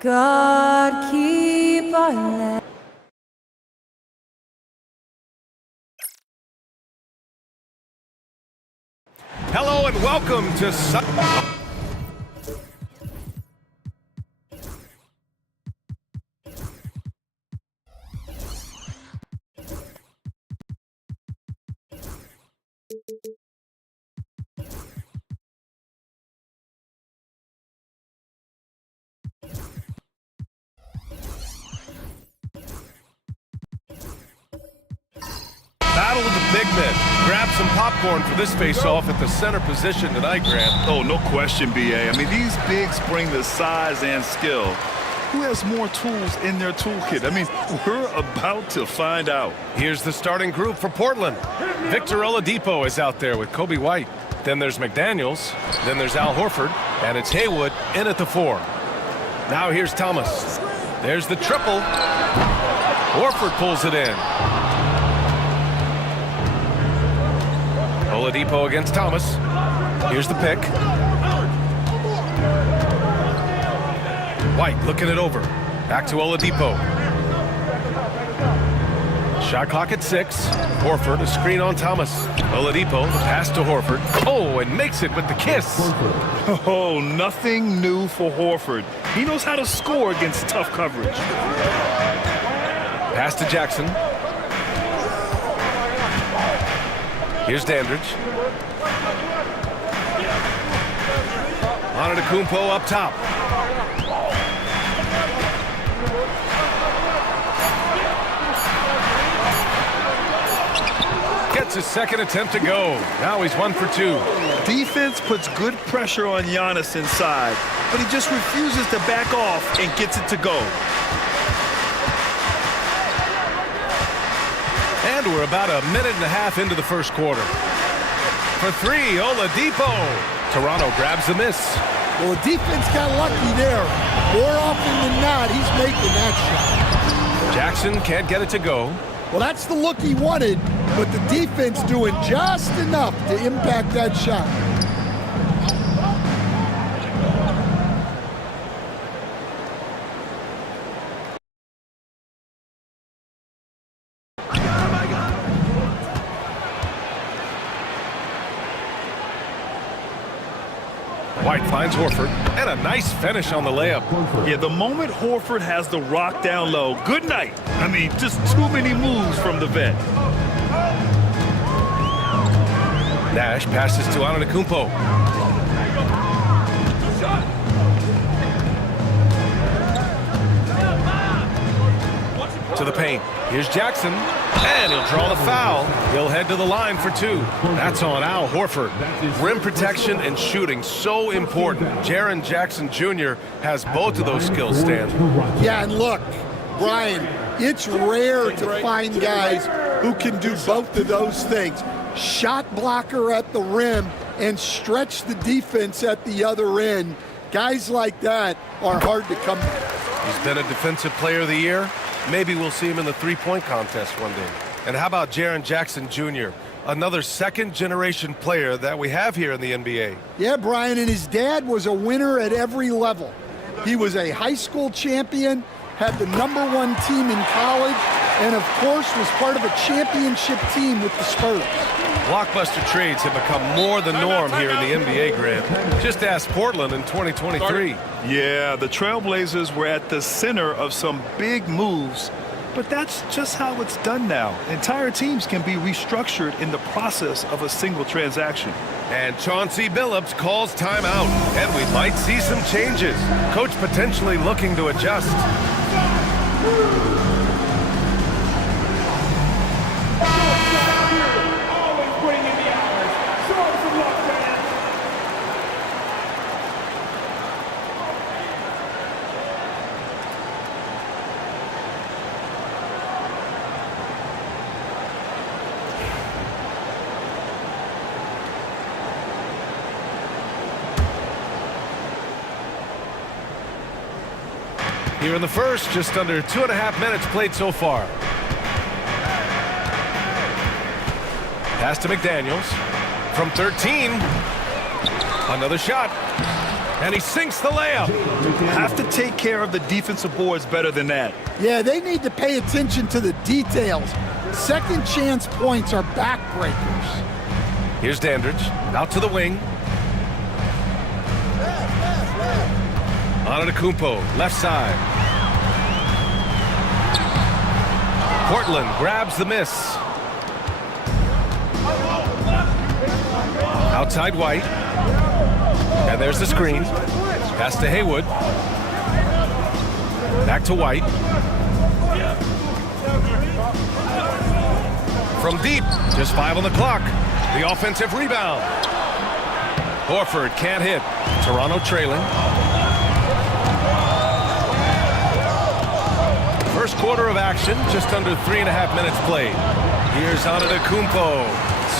God keep our land. Hello and welcome to Battle of the Big Men. Grab some popcorn for this face-off at the center position tonight, Grant. Oh, no question, B.A. I mean, these bigs bring the size and skill. Who has more tools in their toolkit? I mean, we're about to find out. Here's the starting group for Portland. Victor Oladipo is out there with Kobe White. Then there's McDaniels. Then there's Al Horford. And it's Haywood in at the 4. Now here's Thomas. There's the triple. Horford pulls it in. Oladipo against Thomas. Here's the pick. White looking it over. Back to Oladipo. Shot clock at 6. Horford, a screen on Thomas. Oladipo, the pass to Horford. Oh, and makes it with the kiss. Oh, nothing new for Horford. He knows how to score against tough coverage. Pass to Jackson. Here's Dandridge. Antetokounmpo up top. Gets his second attempt to go. Now he's 1 for 2. Defense puts good pressure on Giannis inside, but he just refuses to back off and gets it to go. And we're about a minute and a half into the first quarter. For 3, Oladipo. Toronto grabs the miss. Well, the defense got lucky there. More often than not, he's making that shot. Jackson can't get it to go. Well, that's the look he wanted, but the defense doing just enough to impact that shot. White finds Horford, and a nice finish on the layup. Yeah, the moment Horford has the rock down low, good night. I mean, just too many moves from the vet. Nash passes to Antetokounmpo. To the paint. Here's Jackson. And he'll draw the foul. He'll head to the line for 2. That's on Al Horford. Rim protection and shooting, so important. Jaren Jackson Jr. has both of those skills, Stan. Yeah, and look, Brian, it's rare to find guys who can do both of those things. Shot blocker at the rim and stretch the defense at the other end. Guys like that are hard to come by. He's been a Defensive Player of the Year. Maybe we'll see him in the three-point contest one day. And how about Jaren Jackson Jr., another second-generation player that we have here in the NBA? Yeah, Brian, and his dad was a winner at every level. He was a high school champion, had the #1 team in college, and of course was part of a championship team with the Spurs. Blockbuster trades have become more the norm here in the NBA, Grant. Just ask Portland in 2023. Yeah, the Trailblazers were at the center of some big moves, but that's just how it's done now. Entire teams can be restructured in the process of a single transaction. And Chauncey Billups calls timeout, and we might see some changes. Coach potentially looking to adjust. Here in the first, just under 2.5 minutes played so far. Pass to McDaniels. From 13. Another shot. And he sinks the layup. Have to take care of the defensive boards better than that. Yeah, they need to pay attention to the details. Second chance points are backbreakers. Here's Dandridge, out to the wing. Antetokounmpo, left side. Portland grabs the miss. Outside White. And there's the screen. Pass to Haywood. Back to White. From deep, just 5 on the clock. The offensive rebound. Horford can't hit. Toronto trailing. First quarter of action, just under 3.5 minutes played. Here's Antetokounmpo.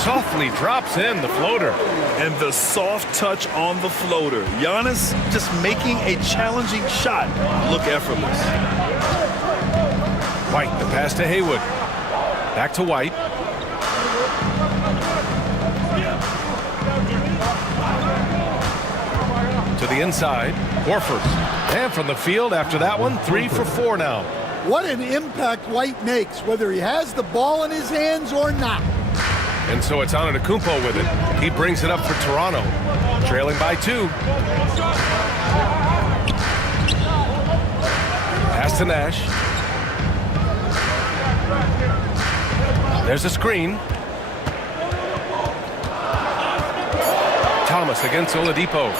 Softly drops in the floater. And the soft touch on the floater. Giannis just making a challenging shot look effortless. White, the pass to Haywood. Back to White. To the inside, Horford. And from the field after that one, 3 for 4 now. What an impact White makes, whether he has the ball in his hands or not. And so it's Antetokounmpo with it. He brings it up for Toronto, trailing by 2. Pass to Nash. There's a screen. Thomas against Oladipo.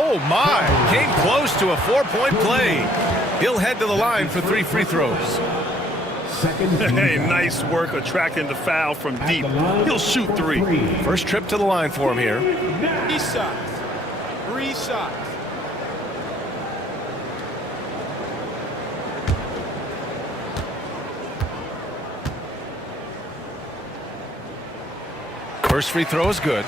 Oh my, came close to a 4-point play. He'll head to the line for 3 free throws. Hey, nice work attracting the foul from deep. He'll shoot 3. First trip to the line for him here. 3 shots. 3 shots. First free throw is good.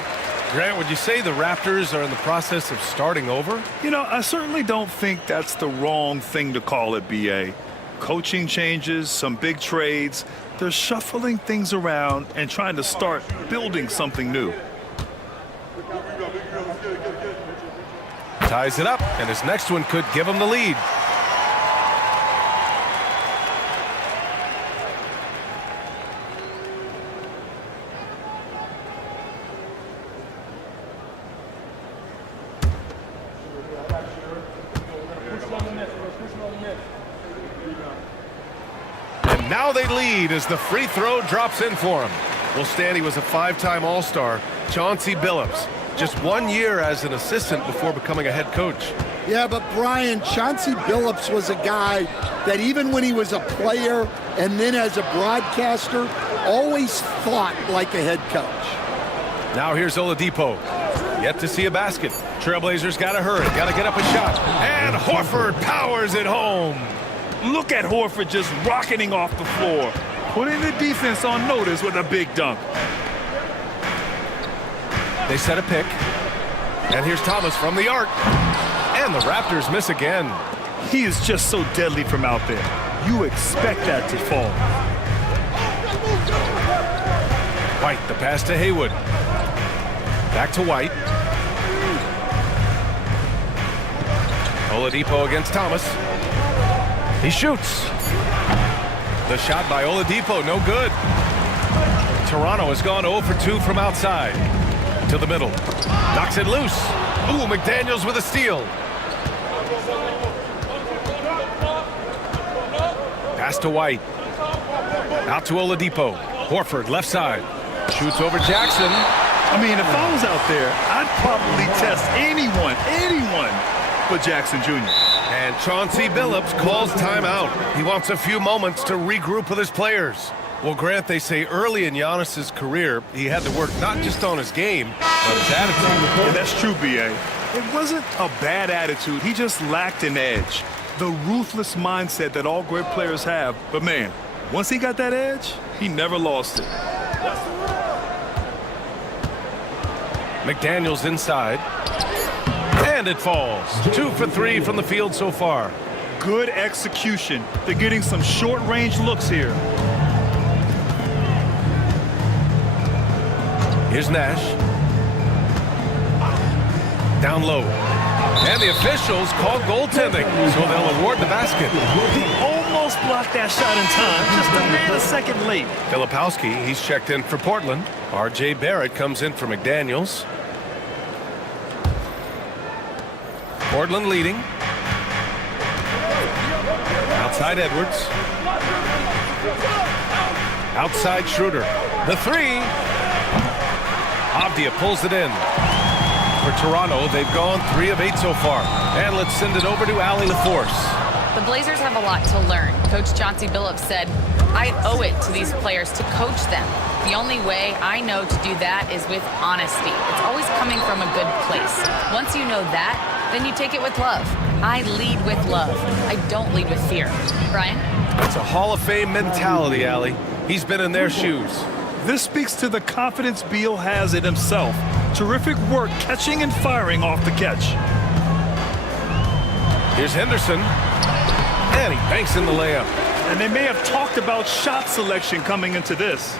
Grant, would you say the Raptors are in the process of starting over? You know, I certainly don't think that's the wrong thing to call it, B.A. Coaching changes, some big trades. They're shuffling things around and trying to start building something new. Ties it up, and his next one could give him the lead. Now they lead as the free throw drops in for him. Well, Stan, he was a 5-time All-Star. Chauncey Billups, just 1 year as an assistant before becoming a head coach. Yeah, but Brian, Chauncey Billups was a guy that even when he was a player and then as a broadcaster, always thought like a head coach. Now here's Oladipo. Yet to see a basket. Trailblazers got to hurry, got to get up a shot. And Horford powers it home. Look at Horford just rocketing off the floor, putting the defense on notice with a big dunk. They set a pick. And here's Thomas from the arc. And the Raptors miss again. He is just so deadly from out there. You expect that to fall. White, the pass to Haywood. Back to White. Oladipo against Thomas. He shoots. The shot by Oladipo, no good. Toronto has gone 0 for 2 from outside. To the middle. Knocks it loose. Ooh, McDaniels with a steal. Pass to White. Out to Oladipo. Horford, left side. Shoots over Jackson. I mean, if I was out there, I'd probably test anyone but Jackson Jr. And Chauncey Billups calls timeout. He wants a few moments to regroup with his players. Well, Grant, they say early in Giannis's career, he had to work not just on his game, but his attitude. Yeah, that's true, B.A. It wasn't a bad attitude. He just lacked an edge. The ruthless mindset that all great players have. But, man, once he got that edge, he never lost it. McDaniels inside. And it falls. 2 for 3 from the field so far. Good execution. They're getting some short-range looks here. Here's Nash. Down low. And the officials call goaltending, so they'll award the basket. He almost blocked that shot in time, just a nanosecond late. Filipowski, he's checked in for Portland. R.J. Barrett comes in for McDaniels. Portland leading. Outside Edwards. Outside Schroeder. The three. Avdia pulls it in. For Toronto, they've gone 3 of 8 so far. And let's send it over to Allie LaForce. The Blazers have a lot to learn. Coach Chauncey Billups said, I owe it to these players to coach them. The only way I know to do that is with honesty. It's always coming from a good place. Once you know that, then you take it with love. I lead with love. I don't lead with fear. Brian? That's a Hall of Fame mentality, Allie. He's been in their shoes. This speaks to the confidence Beal has in himself. Terrific work catching and firing off the catch. Here's Henderson. And he banks in the layup. And they may have talked about shot selection coming into this.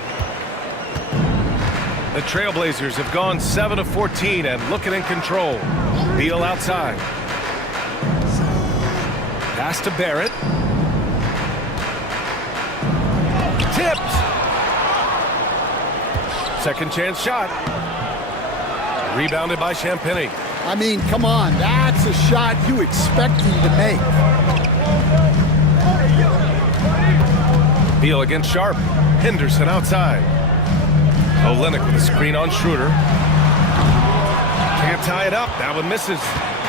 The Trailblazers have gone 7 of 14 and looking in control. Beal outside. Pass to Barrett. Tipped. Second chance shot. Rebounded by Champagnie. I mean, come on, that's a shot you expect him to make. Beal against Sharp. Henderson outside. Olynyk with a screen on Schroeder. Can't tie it up. That one misses.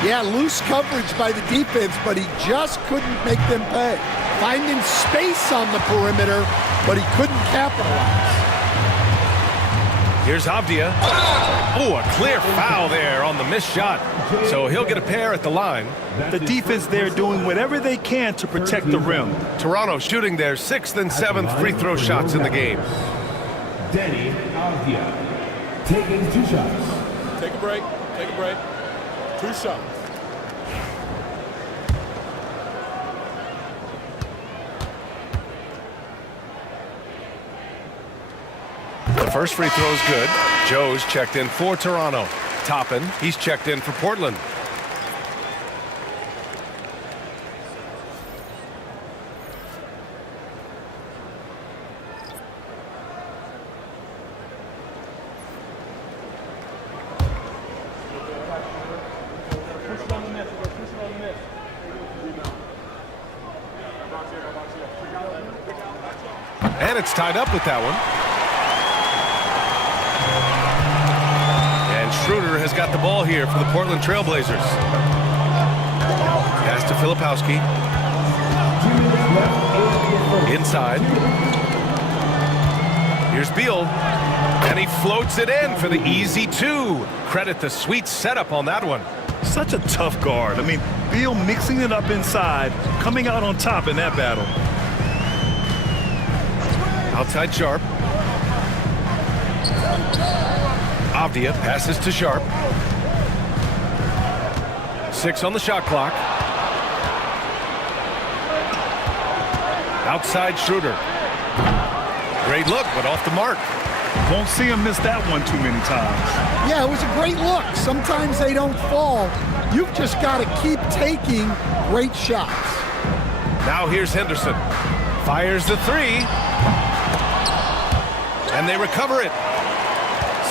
Yeah, loose coverage by the defense, but he just couldn't make them pay. Finding space on the perimeter, but he couldn't capitalize. Here's Avdia. Oh, a clear foul there on the missed shot. So he'll get a pair at the line. The defense there doing whatever they can to protect the rim. Toronto shooting their 6th and 7th free throw shots in the game. Danny Avdia taking 2 shots. Take a break. Take a break. 2 shots. The first free throw is good. Joe's checked in for Toronto. Toppin, he's checked in for Portland. And it's tied up with that one. And Schroeder has got the ball here for the Portland Trailblazers. Pass to Filipowski. Inside. Here's Beal. And he floats it in for the easy 2. Credit the sweet setup on that one. Such a tough guard. I mean, Beal mixing it up inside, coming out on top in that battle. Outside Sharp. Avdia passes to Sharp. 6 on the shot clock. Outside Schroeder. Great look, but off the mark. Won't see him miss that one too many times. Yeah, it was a great look. Sometimes they don't fall. You've just got to keep taking great shots. Now here's Henderson. Fires the 3. And they recover it.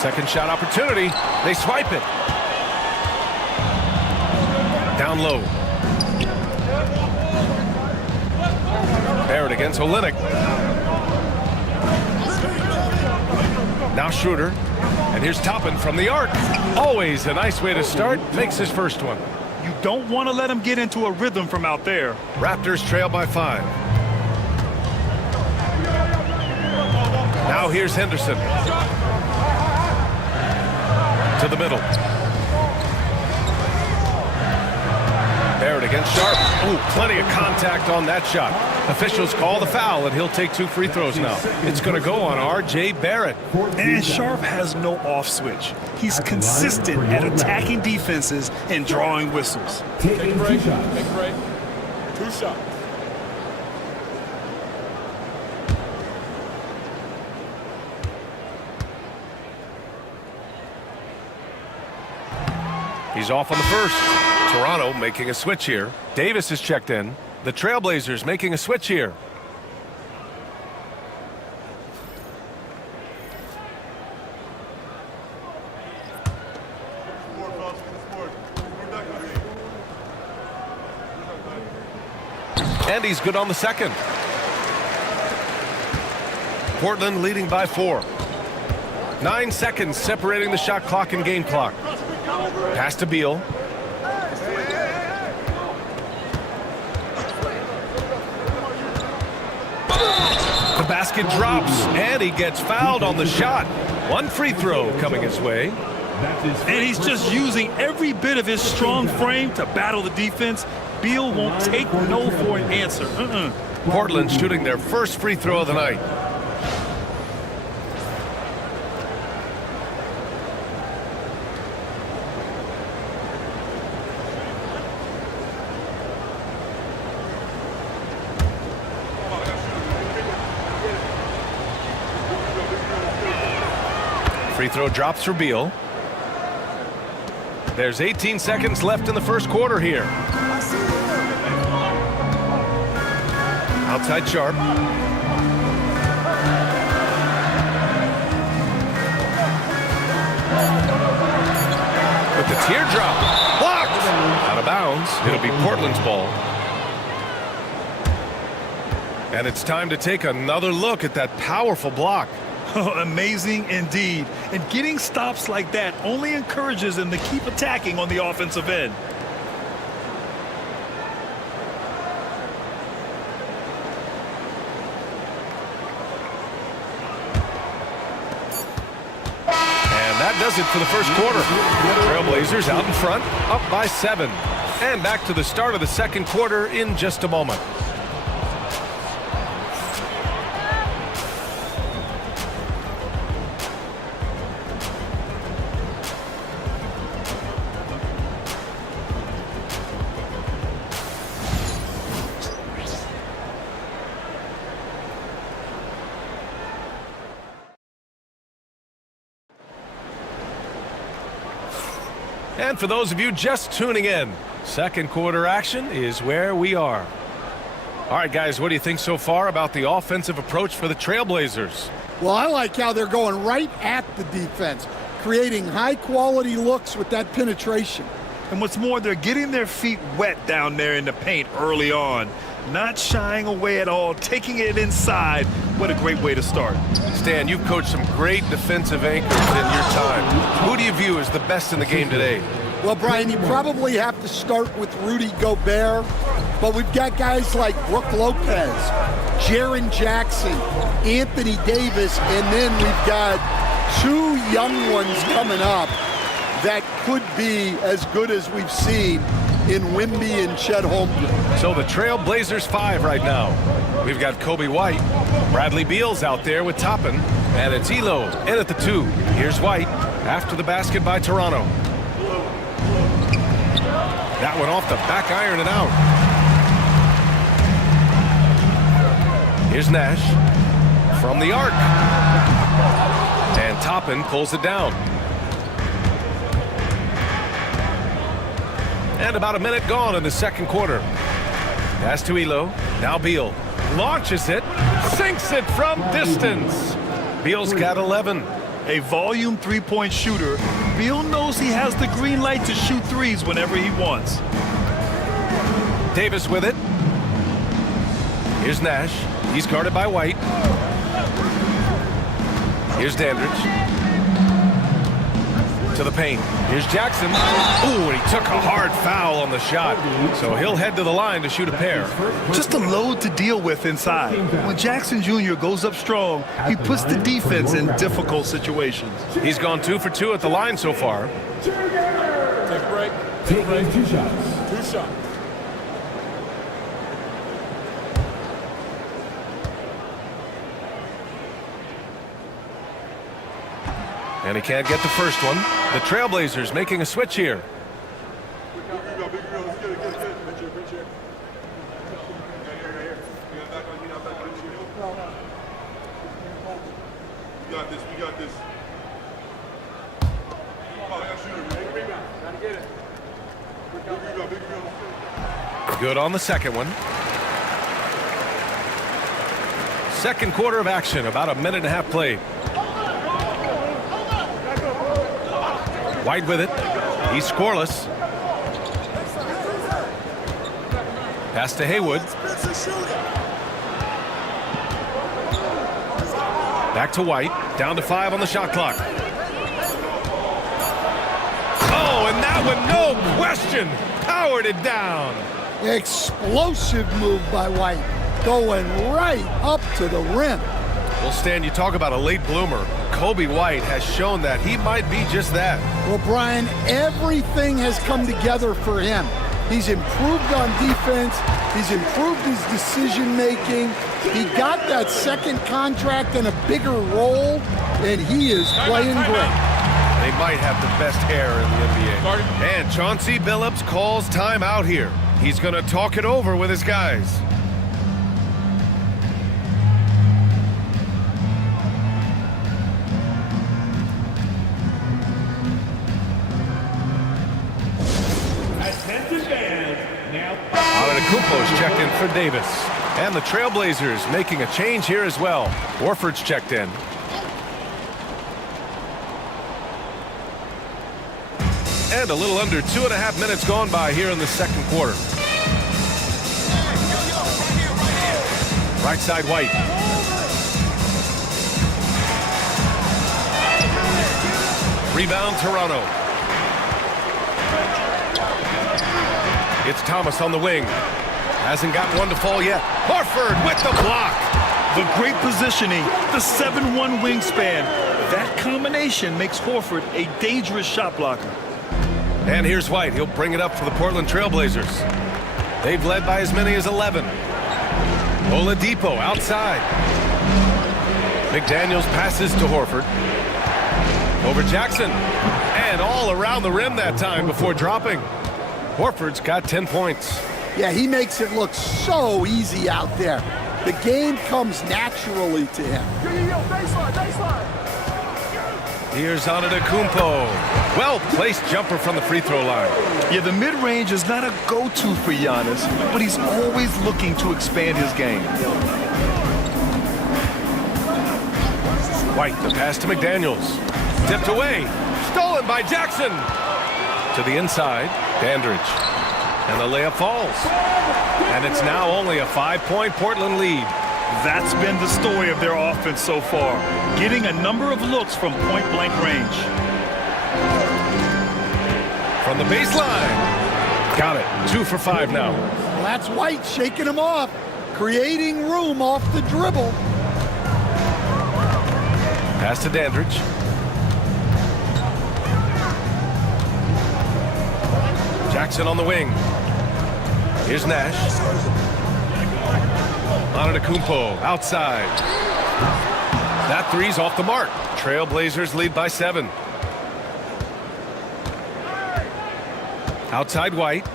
Second shot opportunity. They swipe it. Down low. Barrett against Olynyk. Now Schroeder. And here's Toppin from the arc. Always a nice way to start. Makes his first one. You don't want to let him get into a rhythm from out there. Raptors trail by 5. Now here's Henderson. To the middle. Barrett against Sharp. Ooh, plenty of contact on that shot. Officials call the foul, and he'll take 2 free throws now. It's going to go on R.J. Barrett. And Sharp has no off switch. He's consistent at attacking defenses and drawing whistles. Take a break. Take a break. 2 shots. He's off on the first. Toronto making a switch here. Davis is checked in. The Trailblazers making a switch here. And he's good on the second. Portland leading by 4. 9 seconds separating the shot clock and game clock. Pass to Beal. The basket drops, and he gets fouled on the shot. One free throw coming his way. And he's just using every bit of his strong frame to battle the defense. Beal won't take no for an answer. Portland shooting their first free throw of the night. Free throw drops for Beal. There's 18 seconds left in the first quarter here. Outside Sharp. With the teardrop. Blocked! Out of bounds. It'll be Portland's ball. And it's time to take another look at that powerful block. Amazing indeed. And getting stops like that only encourages them to keep attacking on the offensive end. And that does it for the first quarter. Trailblazers out in front, up by 7. And back to the start of the second quarter in just a moment. And for those of you just tuning in, second quarter action is where we are. All right, guys, what do you think so far about the offensive approach for the Trailblazers? Well, I like how they're going right at the defense, creating high-quality looks with that penetration. And what's more, they're getting their feet wet down there in the paint early on. Not shying away at all, taking it inside. What a great way to start. Stan, you've coached some great defensive anchors in your time. Who do you view as the best in the game today? Well, Brian, you probably have to start with Rudy Gobert, but we've got guys like Brook Lopez, Jaren Jackson, Anthony Davis, and then we've got 2 young ones coming up that could be as good as we've seen in Wemby and Chet Holmgren. So the Trailblazers 5 right now. We've got Coby White. Bradley Beal's out there with Toppin. And it's Elo in at the 2. Here's White after the basket by Toronto. That one off the back iron and out. Here's Nash from the arc. And Toppin pulls it down. And about a minute gone in the second quarter. Pass to Elo. Now Beal launches it, sinks it from distance. Beal's got 11. A volume three-point shooter, Beal knows he has the green light to shoot threes whenever he wants. Davis with it. Here's Nash. He's guarded by White. Here's Dandridge. To the paint. Here's Jackson. Ooh, and he took a hard foul on the shot. So he'll head to the line to shoot a pair. Just a load to deal with inside. When Jackson Jr. goes up strong, he puts the defense in difficult situations. He's gone 2 for 2 at the line so far. Take a break. Taking 2 shots. 2 shots. And he can't get the first one. The Trailblazers making a switch here. We got this. Come on, I got to shoot it. Take a rebound. Got to get it. Good on the second one. Second quarter of action, about a minute and a half played. White with it. He's scoreless. Pass to Haywood. Back to White. Down to 5 on the shot clock. Oh, and that one, no question, powered it down. Explosive move by White, going right up to the rim. Well, Stan, you talk about a late bloomer. Coby White has shown that he might be just that. Well, Brian, everything has come together for him. He's improved on defense. He's improved his decision-making. He got that second contract and a bigger role, and he is playing great. They might have the best hair in the NBA. And Chauncey Billups calls time out here. He's going to talk it over with his guys. Antetokounmpo's checked in for Davis. And the Trailblazers making a change here as well. Horford's checked in. And a little under 2.5 minutes gone by here in the second quarter. Right side White. Rebound Toronto. It's Thomas on the wing. Hasn't got one to fall yet. Horford with the block. The great positioning, the 7'1" wingspan. That combination makes Horford a dangerous shot blocker. And here's White. He'll bring it up for the Portland Trailblazers. They've led by as many as 11. Oladipo outside. McDaniels passes to Horford. Over Jackson. And all around the rim that time before dropping. Horford's got 10 points. Yeah, he makes it look so easy out there. The game comes naturally to him. Here's Antetokounmpo. Well-placed jumper from the free throw line. Yeah, the mid-range is not a go-to for Giannis, but he's always looking to expand his game. White, the pass to McDaniels. Tipped away. Stolen by Jackson. To the inside, Dandridge. And the layup falls. And it's now only a 5-point Portland lead. That's been the story of their offense so far, getting a number of looks from point-blank range. From the baseline. Got it. 2 for 5 now. Well, that's White shaking him off, creating room off the dribble. Pass to Dandridge. Jackson on the wing. Here's Nash. Antetokounmpo outside. That three's off the mark. Trailblazers lead by 7. Outside White.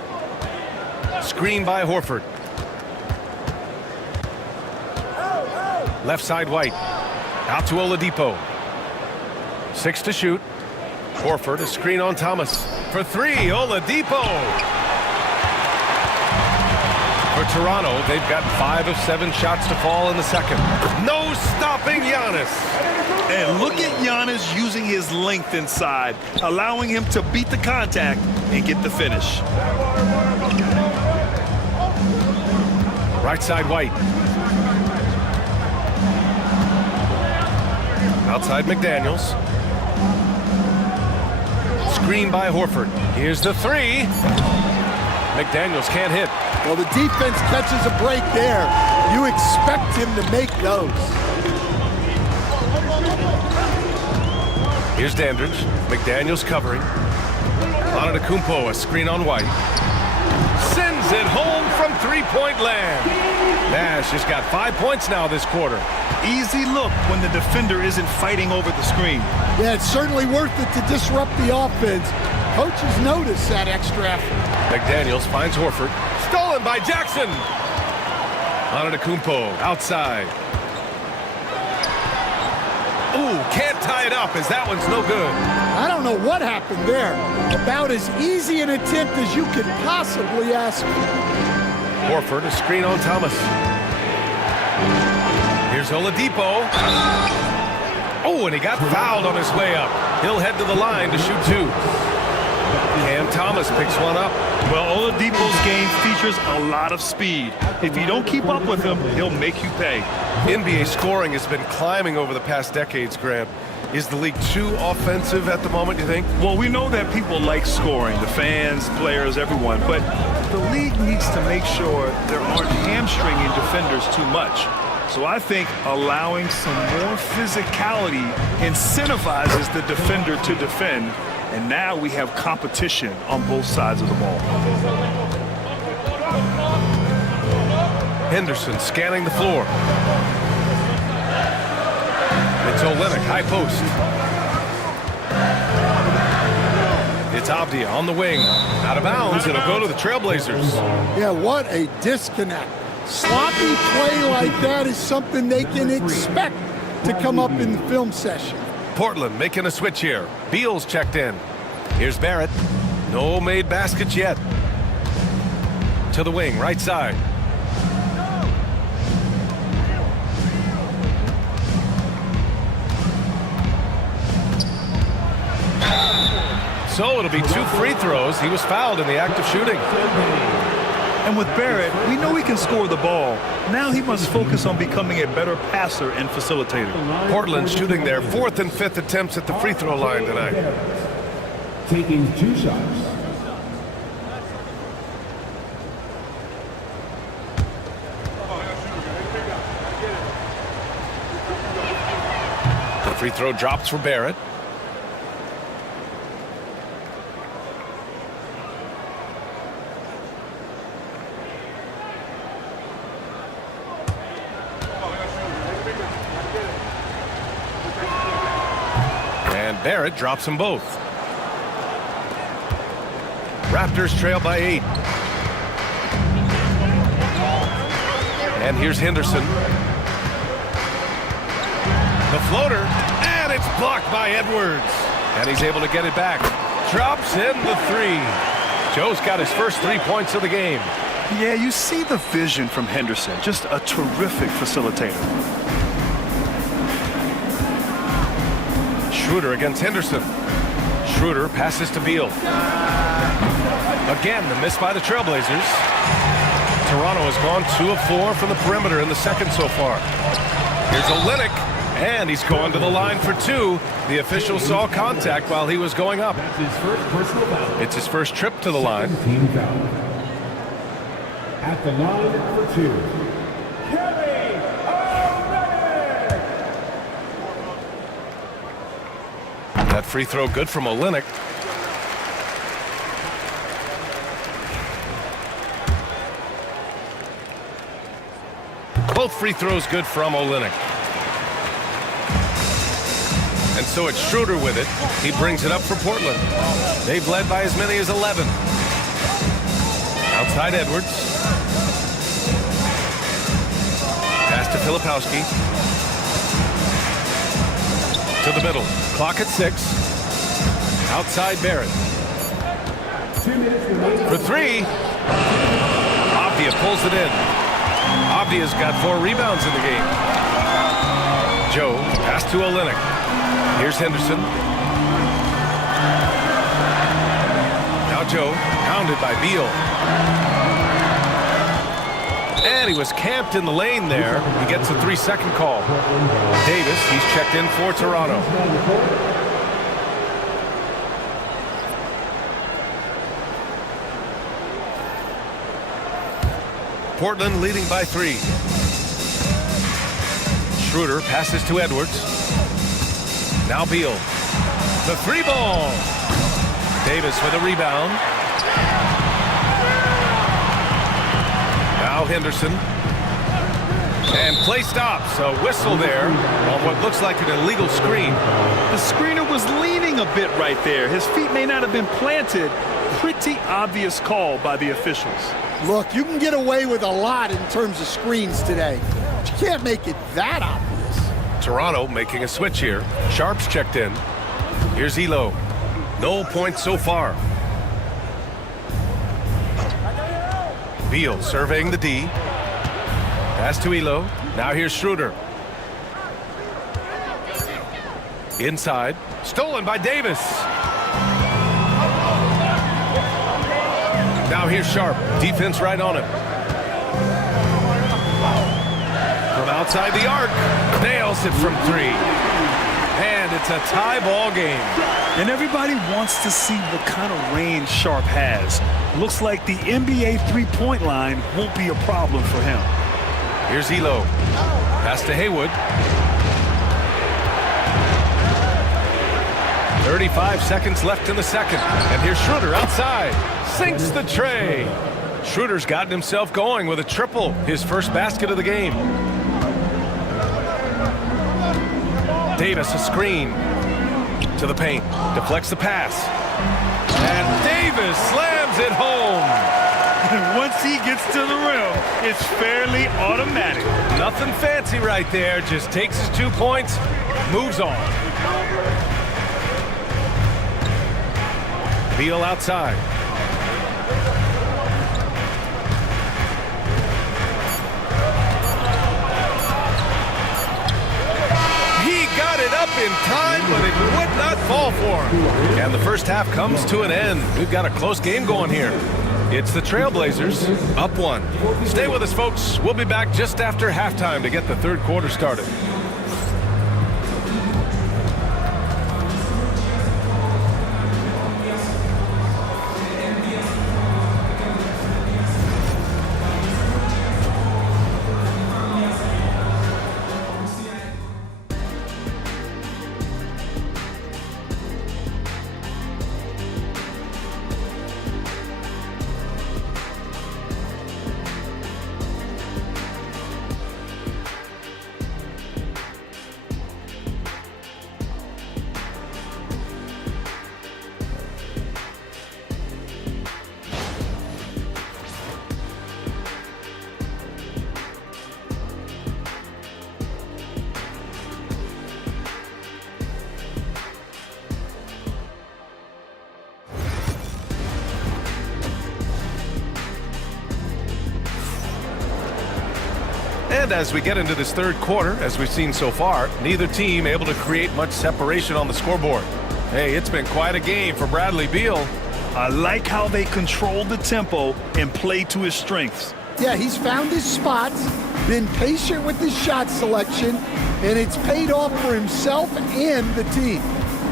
Screen by Horford. Left side White. Out to Oladipo. 6 to shoot. Horford, a screen on Thomas. For 3, Oladipo. For Toronto, they've got 5 of 7 shots to fall in the second. No stopping Giannis. And look at Giannis using his length inside, allowing him to beat the contact and get the finish. Right side White. Outside McDaniels. Screen by Horford. Here's the 3. McDaniels can't hit. Well, the defense catches a break there. You expect him to make those. Here's Dandridge. McDaniels covering. Antetokounmpo, a screen on White. Sends it home from three-point land. Nash has got 5 points now this quarter. Easy look when the defender isn't fighting over the screen. Yeah, it's certainly worth it to disrupt the offense. Coaches notice that extra effort. McDaniels finds Horford. Stolen by Jackson. Antetokounmpo outside. Ooh, can't tie it up as that one's no good. I don't know what happened there. About as easy an attempt as you could possibly ask for. Horford, a screen on Thomas. Here's Oladipo. Oh, and he got fouled on his way up. He'll head to the line to shoot two. Cam Thomas picks one up. Well, Oladipo's game features a lot of speed. If you don't keep up with him, he'll make you pay. NBA scoring has been climbing over the past decades, Grant. Is the league too offensive at the moment, you think? Well, we know that people like scoring, the fans, players, everyone, but the league needs to make sure there aren't hamstringing defenders too much. So I think allowing some more physicality incentivizes the defender to defend, and now we have competition on both sides of the ball. Henderson scanning the floor. It's Olynyk, high post. It's Avdia on the wing. Out of bounds, it'll go to the Trailblazers. Yeah, what a disconnect. Sloppy play like that is something they can expect to come up in the film session. Portland making a switch here. Beal's checked in. Here's Barrett. No made baskets yet. To the wing, right side. So it'll be 2 free throws. He was fouled in the act of shooting. And with Barrett, we know he can score the ball. Now he must focus on becoming a better passer and facilitator. Portland shooting their 4th and 5th attempts at the free throw line tonight. Taking 2 shots. The free throw drops for Barrett. And Barrett drops them both. Raptors trail by 8. And here's Henderson. The floater, and it's blocked by Edwards. And he's able to get it back. Drops in the 3. Joe's got his first 3 points of the game. Yeah, you see the vision from Henderson. Just a terrific facilitator. Schroeder against Henderson. Schroeder passes to Beal. Again, the miss by the Trailblazers. Toronto has gone 2 of 4 from the perimeter in the second so far. Here's Olynyk, and he's going to the line for 2. The official saw contact while he was going up. That's his first personal foul. It's his first trip to the line. Team foul. At the line for 2. Kelly Olynyk. That free throw good from Olynyk. Both free throws good from Olynyk. And so it's Schroeder with it. He brings it up for Portland. They've led by as many as 11. Outside Edwards. Pass to Filipowski. To the middle. Clock at 6. Outside Barrett. 2 minutes remaining. For 3. Avdia pulls it in. Avdia's got 4 rebounds in the game. Joe, pass to Olynyk. Here's Henderson. Now Joe, pounded by Beal. And he was camped in the lane there. He gets a 3-second call. Davis, he's checked in for Toronto. Portland leading by 3. Schroeder passes to Edwards. Now Beal. The 3 ball. Davis with a rebound. Now Henderson. And play stops. A whistle there on what looks like an illegal screen. The screener was leaning a bit right there. His feet may not have been planted. Pretty obvious call by the officials. Look, you can get away with a lot in terms of screens today. But you can't make it that obvious. Toronto making a switch here. Sharp's checked in. Here's Elo. No points so far. Beal surveying the D. Pass to Elo. Now here's Schroeder. Inside. Stolen by Davis. Now here's Sharp. Defense right on him. From outside the arc. Nails it from 3. And it's a tie ball game. And everybody wants to see what kind of range Sharp has. Looks like the NBA three-point line won't be a problem for him. Here's Elo. Pass to Haywood. 35 seconds left in the second. And here's Schroeder outside. Sinks the tray. Schroeder's gotten himself going with a triple. His first basket of the game. Davis a screen. To the paint. Deflects the pass. And Davis slams it home. And once he gets to the rim, it's fairly automatic. Nothing fancy right there. Just takes his 2 points. Moves on. Beal outside. He got it up in time, but it would not fall for him. And the first half comes to an end. We've got a close game going here. It's the Trailblazers up 1. Stay with us, folks. We'll be back just after halftime to get the third quarter started. And as we get into this third quarter, as we've seen so far, neither team able to create much separation on the scoreboard. Hey, it's been quite a game for Bradley Beal. I like how they control the tempo and play to his strengths. Yeah, he's found his spots, been patient with his shot selection, and it's paid off for himself and the team.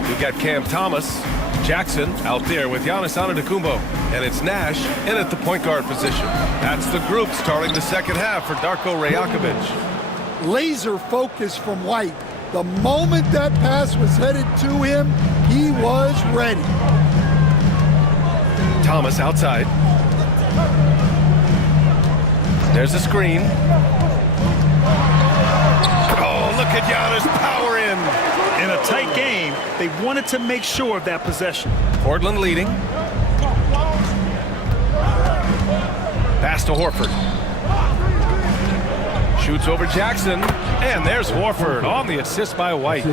We've got Cam Thomas, Jackson out there with Giannis Antetokounmpo, and it's Nash in at the point guard position. That's the group starting the second half for Darko Rajakovic. Laser focus from White. The moment that pass was headed to him, he was ready. Thomas outside. There's a screen. Oh, look at Giannis power in. In a tight game, they wanted to make sure of that possession. Portland leading. Pass to Horford. Shoots over Jackson. And there's Horford on the assist by White.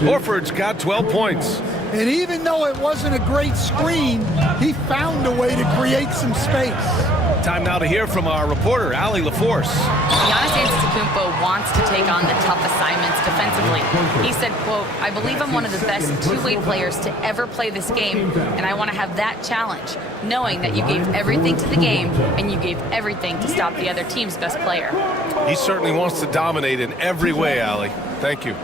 Horford's got 12 points. And even though it wasn't a great screen, he found a way to create some space. Time now to hear from our reporter, Allie LaForce. Giannis Antetokounmpo wants to take on the tough assignments defensively. He said, quote, "I believe I'm one of the best two-way players to ever play this game, and I want to have that challenge, knowing that you gave everything to the game and you gave everything to stop the other team's best player." He certainly wants to dominate in every way, Allie. Thank you.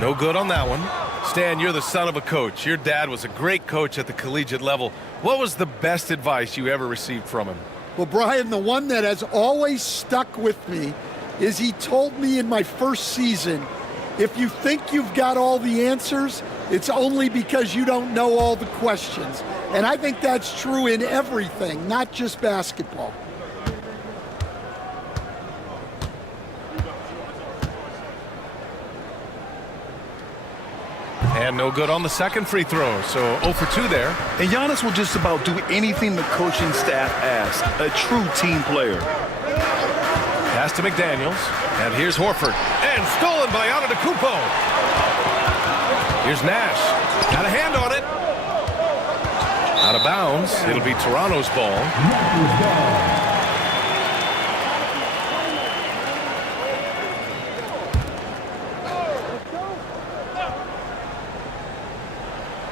No good on that one. Stan, you're the son of a coach. Your dad was a great coach at the collegiate level. What was the best advice you ever received from him? Well, Brian, the one that has always stuck with me is he told me in my first season, if you think you've got all the answers, it's only because you don't know all the questions. And I think that's true in everything, not just basketball. And no good on the second free throw, so 0 for 2 there. And Giannis will just about do anything the coaching staff asks. A true team player. Pass to McDaniels. And here's Horford. And stolen by Antetokounmpo. Here's Nash. Got a hand on it. Out of bounds. It'll be Toronto's ball.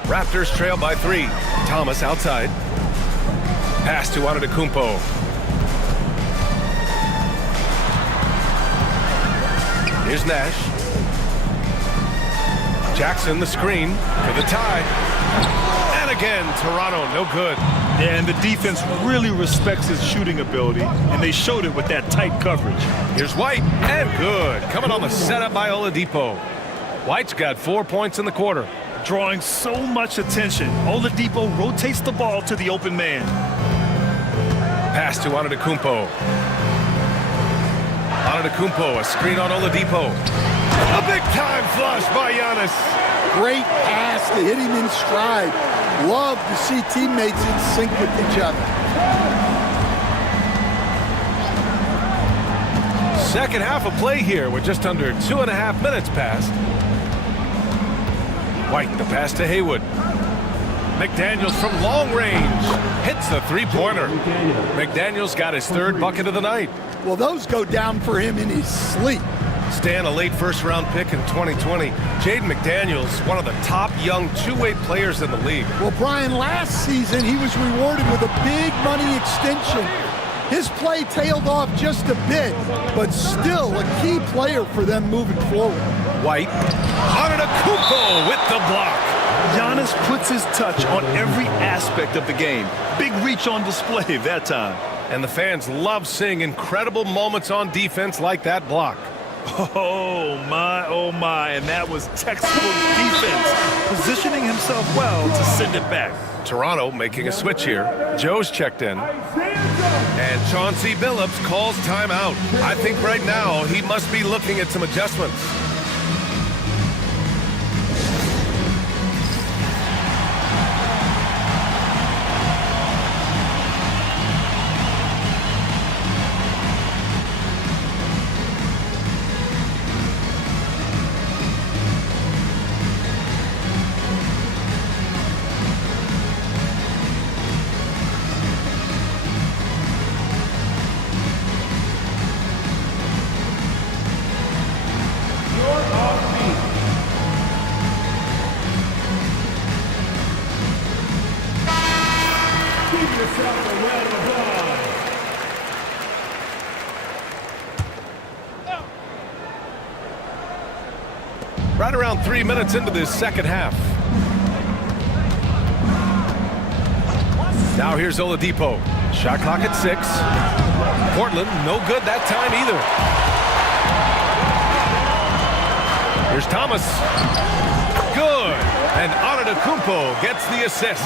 Raptors trail by 3. Thomas outside. Pass to Antetokounmpo. Here's Nash. Jackson the screen for the tie. And again, Toronto no good. Yeah, and the defense really respects his shooting ability, and they showed it with that tight coverage. Here's White, and good. Coming on the setup by Oladipo. White's got 4 points in the quarter. Drawing so much attention, Oladipo rotates the ball to the open man. Pass to Antetokounmpo. Antetokounmpo, a screen on Oladipo. A big-time flush by Giannis. Great pass to hit him in stride. Love to see teammates in sync with each other. Second half of play here with just under 2.5 minutes passed. White, the pass to Haywood. McDaniels from long range hits the three-pointer. McDaniels got his third bucket of the night. Well, those go down for him in his sleep. Stan, a late first-round pick in 2020. Jaden McDaniels, one of the top young two-way players in the league. Well, Brian, last season he was rewarded with a big money extension. His play tailed off just a bit, but still a key player for them moving forward. White, Antetokounmpo with the block. Giannis puts his touch on every aspect of the game. Big reach on display that time. And the fans love seeing incredible moments on defense like that block. Oh my, and that was textbook defense. Positioning himself well to send it back. Toronto making a switch here. Joe's checked in. And Chauncey Billups calls timeout. I think right now he must be looking at some adjustments. Right around 3 minutes into this second half. Now here's Oladipo. Shot clock at 6. Portland, no good that time either. Here's Thomas. Good. And Antetokounmpo gets the assist.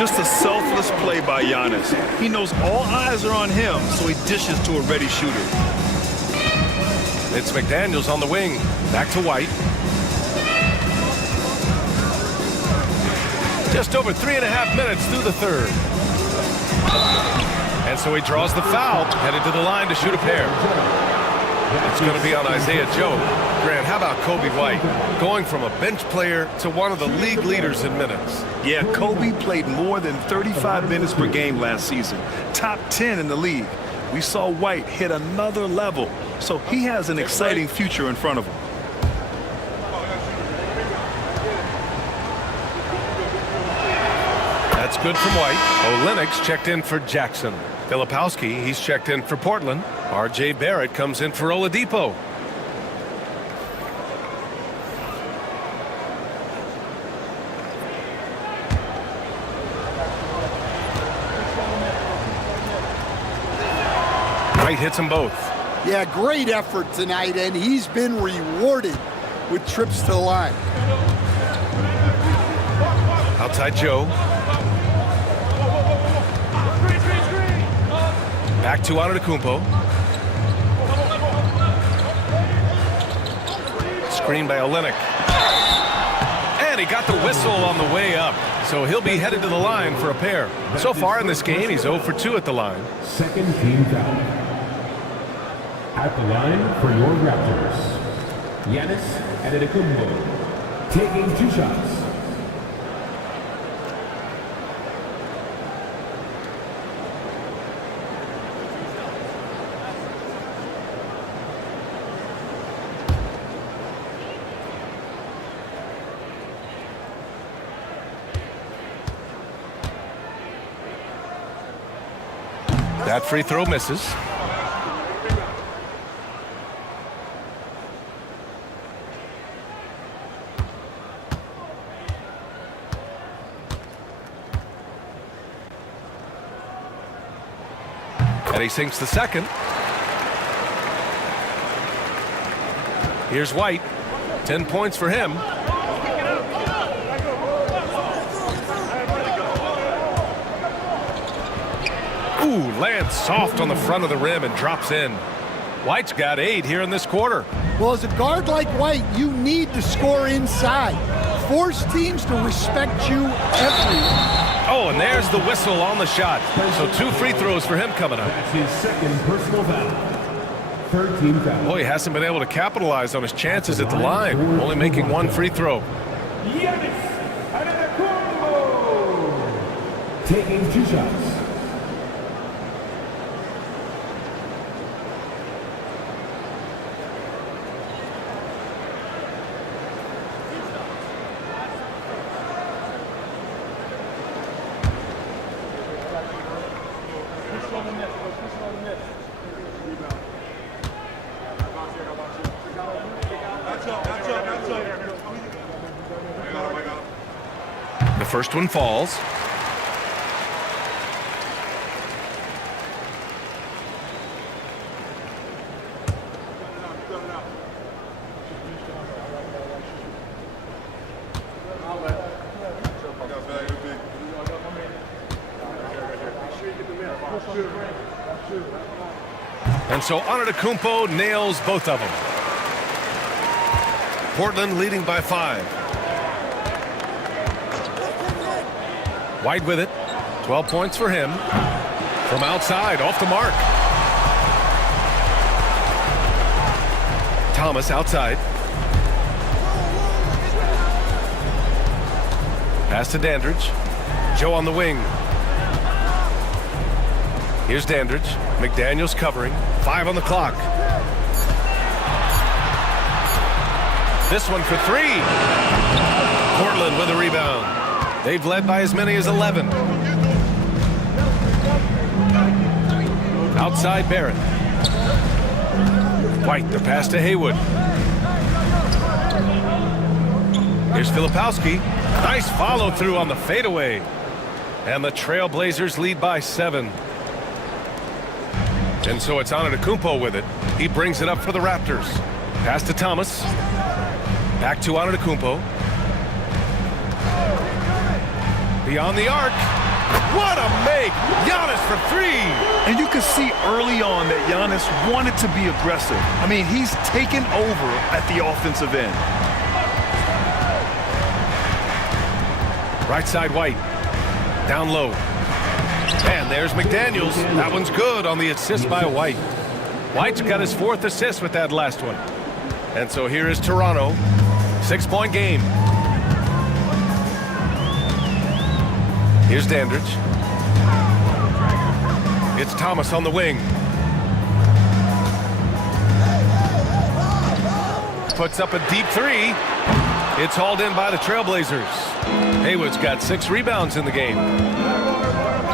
Just a selfless play by Giannis. He knows all eyes are on him, so he dishes to a ready shooter. It's McDaniels on the wing. Back to White. Just over 3.5 minutes through the third. And so he draws the foul, headed to the line to shoot a pair. It's going to be on Isaiah Joe. Grant, how about Coby White? Going from a bench player to one of the league leaders in minutes. Yeah, Coby played more than 35 minutes per game last season. Top 10 in the league. We saw White hit another level, so he has an exciting future in front of him. That's good from White. Olenek's checked in for Jackson. Filipowski, he's checked in for Portland. R.J. Barrett comes in for Oladipo. White hits them both. Yeah, great effort tonight, and he's been rewarded with trips to the line. Outside Joe. Back to Antetokounmpo. Screen by Olynyk. And And he got the whistle on the way up. So he'll be headed to the line for a pair. So far in this game, he's 0 for 2 at the line. Second team foul. At the line for your Raptors, Giannis Antetokounmpo, taking 2 shots. That free throw misses. And he sinks the second. Here's White. 10 points for him. Ooh, lands soft on the front of the rim and drops in. White's got 8 here in this quarter. Well, as a guard like White, you need to score inside. Force teams to respect you everywhere. Oh, and there's the whistle on the shot. So 2 free throws for him coming up. That's his second personal foul. Third team foul. Boy, he hasn't been able to capitalize on his chances at the line, only making 1 free throw. Giannis Antetokounmpo, taking 2 shots. The first one falls. And so Antetokounmpo nails both of them. Portland leading by 5. White with it. 12 points for him. From outside, off the mark. Thomas outside. Pass to Dandridge. Joe on the wing. Here's Dandridge. McDaniels covering. 5 on the clock. This one for 3. Portland with a rebound. They've led by as many as 11. Outside Barrett. White, the pass to Haywood. Here's Filipowski. Nice follow through on the fadeaway. And the Trailblazers lead by 7. And so it's Antetokounmpo with it. He brings it up for the Raptors. Pass to Thomas. Back to Antetokounmpo. Beyond the arc. What a make! Giannis for 3! And you can see early on that Giannis wanted to be aggressive. I mean, he's taken over at the offensive end. Right side White. Down low. And there's McDaniels. That one's good on the assist by White. White's got his 4th assist with that last one. And so here is Toronto. 6-point game. Here's Dandridge. It's Thomas on the wing. Puts up a deep 3. It's hauled in by the Trailblazers. Haywood's got 6 rebounds in the game.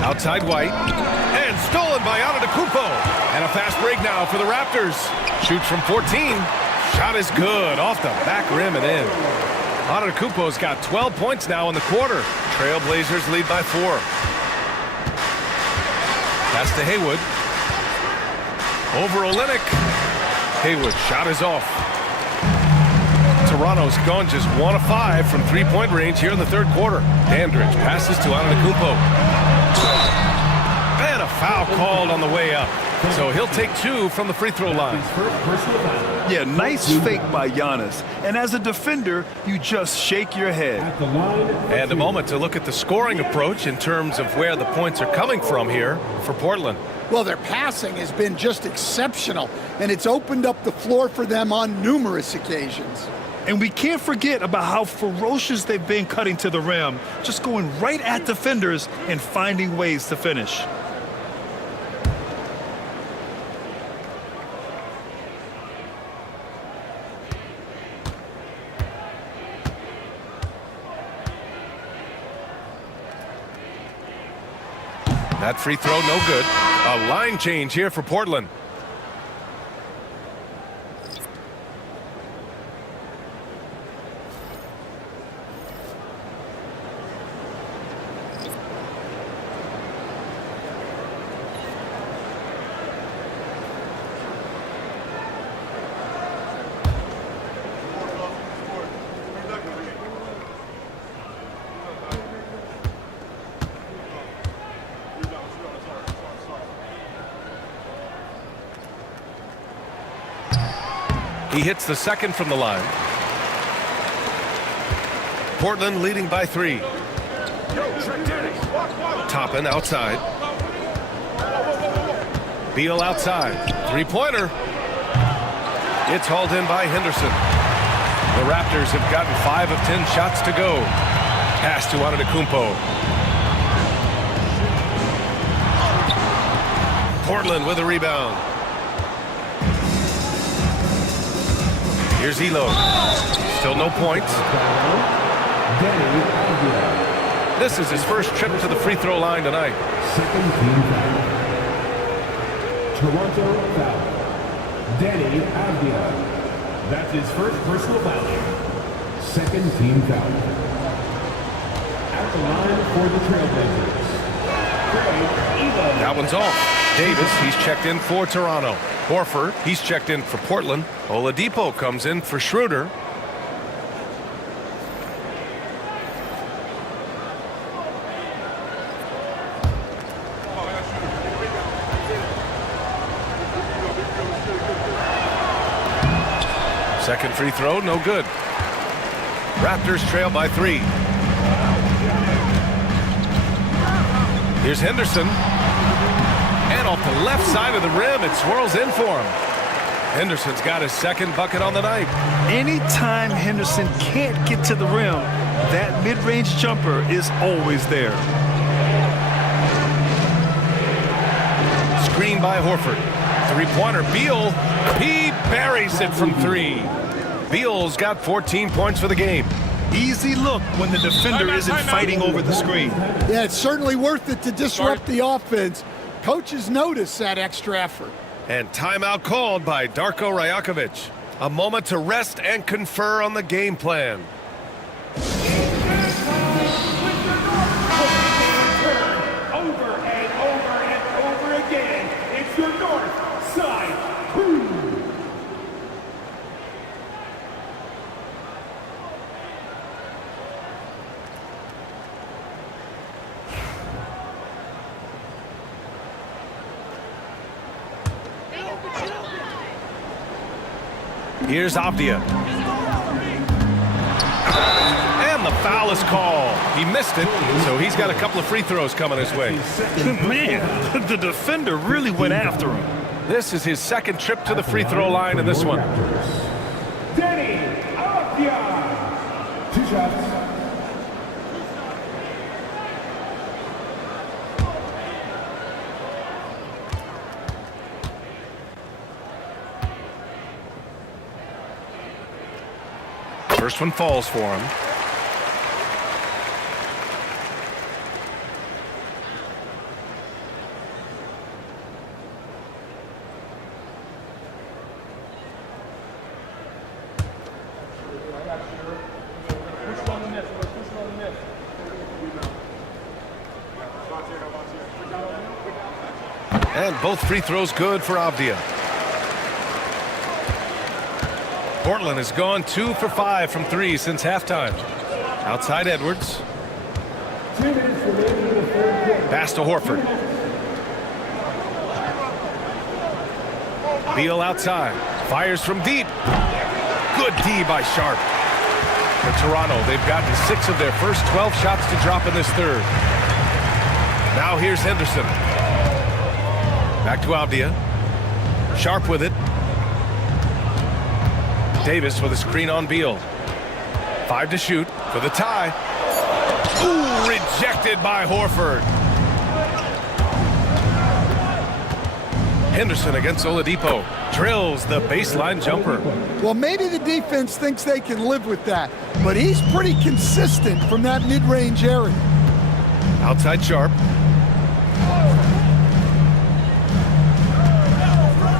Outside White. And stolen by Antetokounmpo. And a fast break now for the Raptors. Shoots from 14. Shot is good. Off the back rim and in. Antetokounmpo's got 12 points now in the quarter. Trailblazers lead by 4. Pass to Haywood. Over Olynyk. Haywood, shot is off. Toronto's gone just 1 of 5 from 3-point range here in the 3rd quarter. Dandridge passes to Antetokounmpo. And a Foul called on the way up. So he'll take 2 from the free throw line. Yeah, nice fake by Giannis. And as a defender, you just shake your head. And a moment to look at the scoring approach in terms of where the points are coming from here for Portland. Well, their passing has been just exceptional, and it's opened up the floor for them on numerous occasions. And we can't forget about how ferocious they've been cutting to the rim, just going right at defenders and finding ways to finish. That free throw, no good. A line change here for Portland. He hits the second from the line. Portland leading by 3. Toppin outside. Beal outside. Three-pointer. It's hauled in by Henderson. The Raptors have gotten 5 of 10 shots to go. Pass to Antetokounmpo. Portland with a rebound. Here's Elo. Still no points. This is his first trip to the free throw line tonight. Second team foul. Toronto foul. Danny Avdia. That's his first personal foul. Second team foul. At the line for the Trailblazers. That one's off. Davis, he's checked in for Toronto. Horford, he's checked in for Portland. Oladipo comes in for Schroeder. Second free throw, no good. Raptors trail by 3. Here's Henderson. And off the left side of the rim, it swirls in for him. Henderson's got his second bucket on the night. Anytime Henderson can't get to the rim, that mid-range jumper is always there. Screen by Horford. Three-pointer, Beal. He buries it from 3. Beal's got 14 points for the game. Easy look when the defender isn't fighting over the screen. Yeah, it's certainly worth it to disrupt the offense. Coaches notice that extra effort. And timeout called by Darko Rajakovic. A moment to rest and confer on the game plan. Over and over and over again. It's your north side crew. Here's Avdia. And the foul is called. He missed it, so he's got a couple of free throws coming his way. Man, the defender really went after him. This is his second trip to the free throw line in this one. Danny Avdia. 2 shots. First one falls for him. And both free throws good for Avdia. Portland has gone 2 for 5 from 3 since halftime. Outside Edwards. Pass to Horford. Beal outside. Fires from deep. Good D by Sharp. For Toronto, they've gotten 6 of their first 12 shots to drop in this third. Now here's Henderson. Back to Avdia. Sharp with it. Davis with a screen on Beal. 5 to shoot for the tie. Ooh, rejected by Horford. Henderson against Oladipo. Drills the baseline jumper. Well, maybe the defense thinks they can live with that, but he's pretty consistent from that mid-range area. Outside Sharp.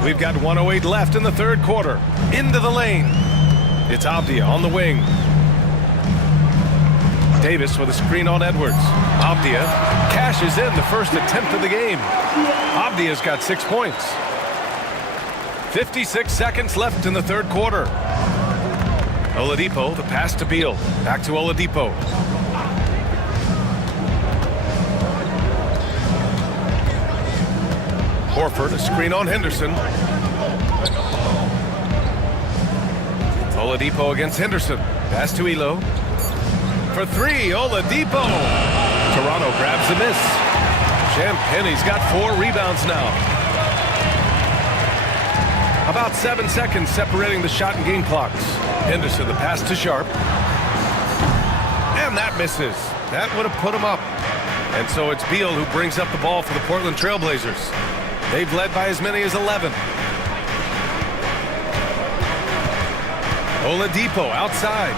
We've got 1:08 left in the third quarter. Into the lane. It's Avdia on the wing. Davis with a screen on Edwards. Avdia cashes in the first attempt of the game. Avdia's got 6 points. 56 seconds left in the third quarter. Oladipo, the pass to Beal. Back to Oladipo. Horford, a screen on Henderson. Oladipo against Henderson. Pass to Elo. For 3, Oladipo. Toronto grabs the miss. Champagne's got 4 rebounds now. About 7 seconds separating the shot and game clocks. Henderson, the pass to Sharp. And that misses. That would have put him up. And so it's Beal who brings up the ball for the Portland Trailblazers. They've led by as many as 11. Oladipo outside.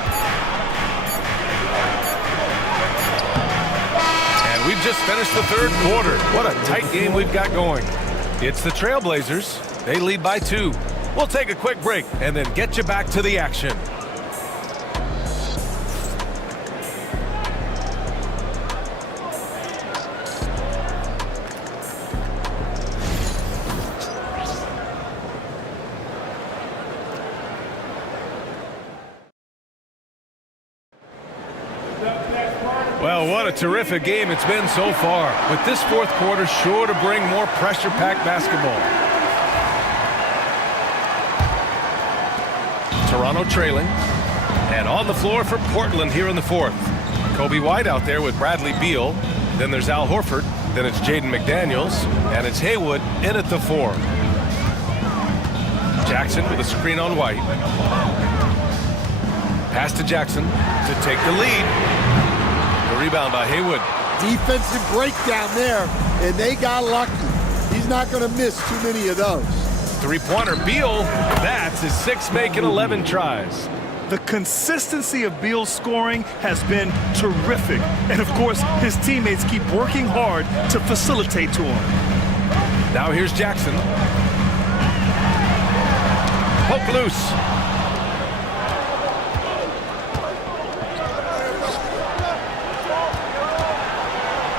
And we've just finished the third quarter. What a tight game we've got going. It's the Trailblazers. They lead by 2. We'll take a quick break and then get you back to the action. Well, what a terrific game it's been so far. With this fourth quarter sure to bring more pressure-packed basketball. Toronto trailing. And on the floor for Portland here in the fourth. Coby White out there with Bradley Beal. Then there's Al Horford. Then it's Jaden McDaniels. And it's Haywood in at the 4. Jackson with a screen on White. Pass to Jackson to take the lead. The rebound by Haywood. Defensive breakdown there, and they got lucky. He's not going to miss too many of those. Three-pointer, Beal. That's his 6th make in 11 tries. The consistency of Beal's scoring has been terrific. And, of course, his teammates keep working hard to facilitate to him. Now here's Jackson. Poke loose.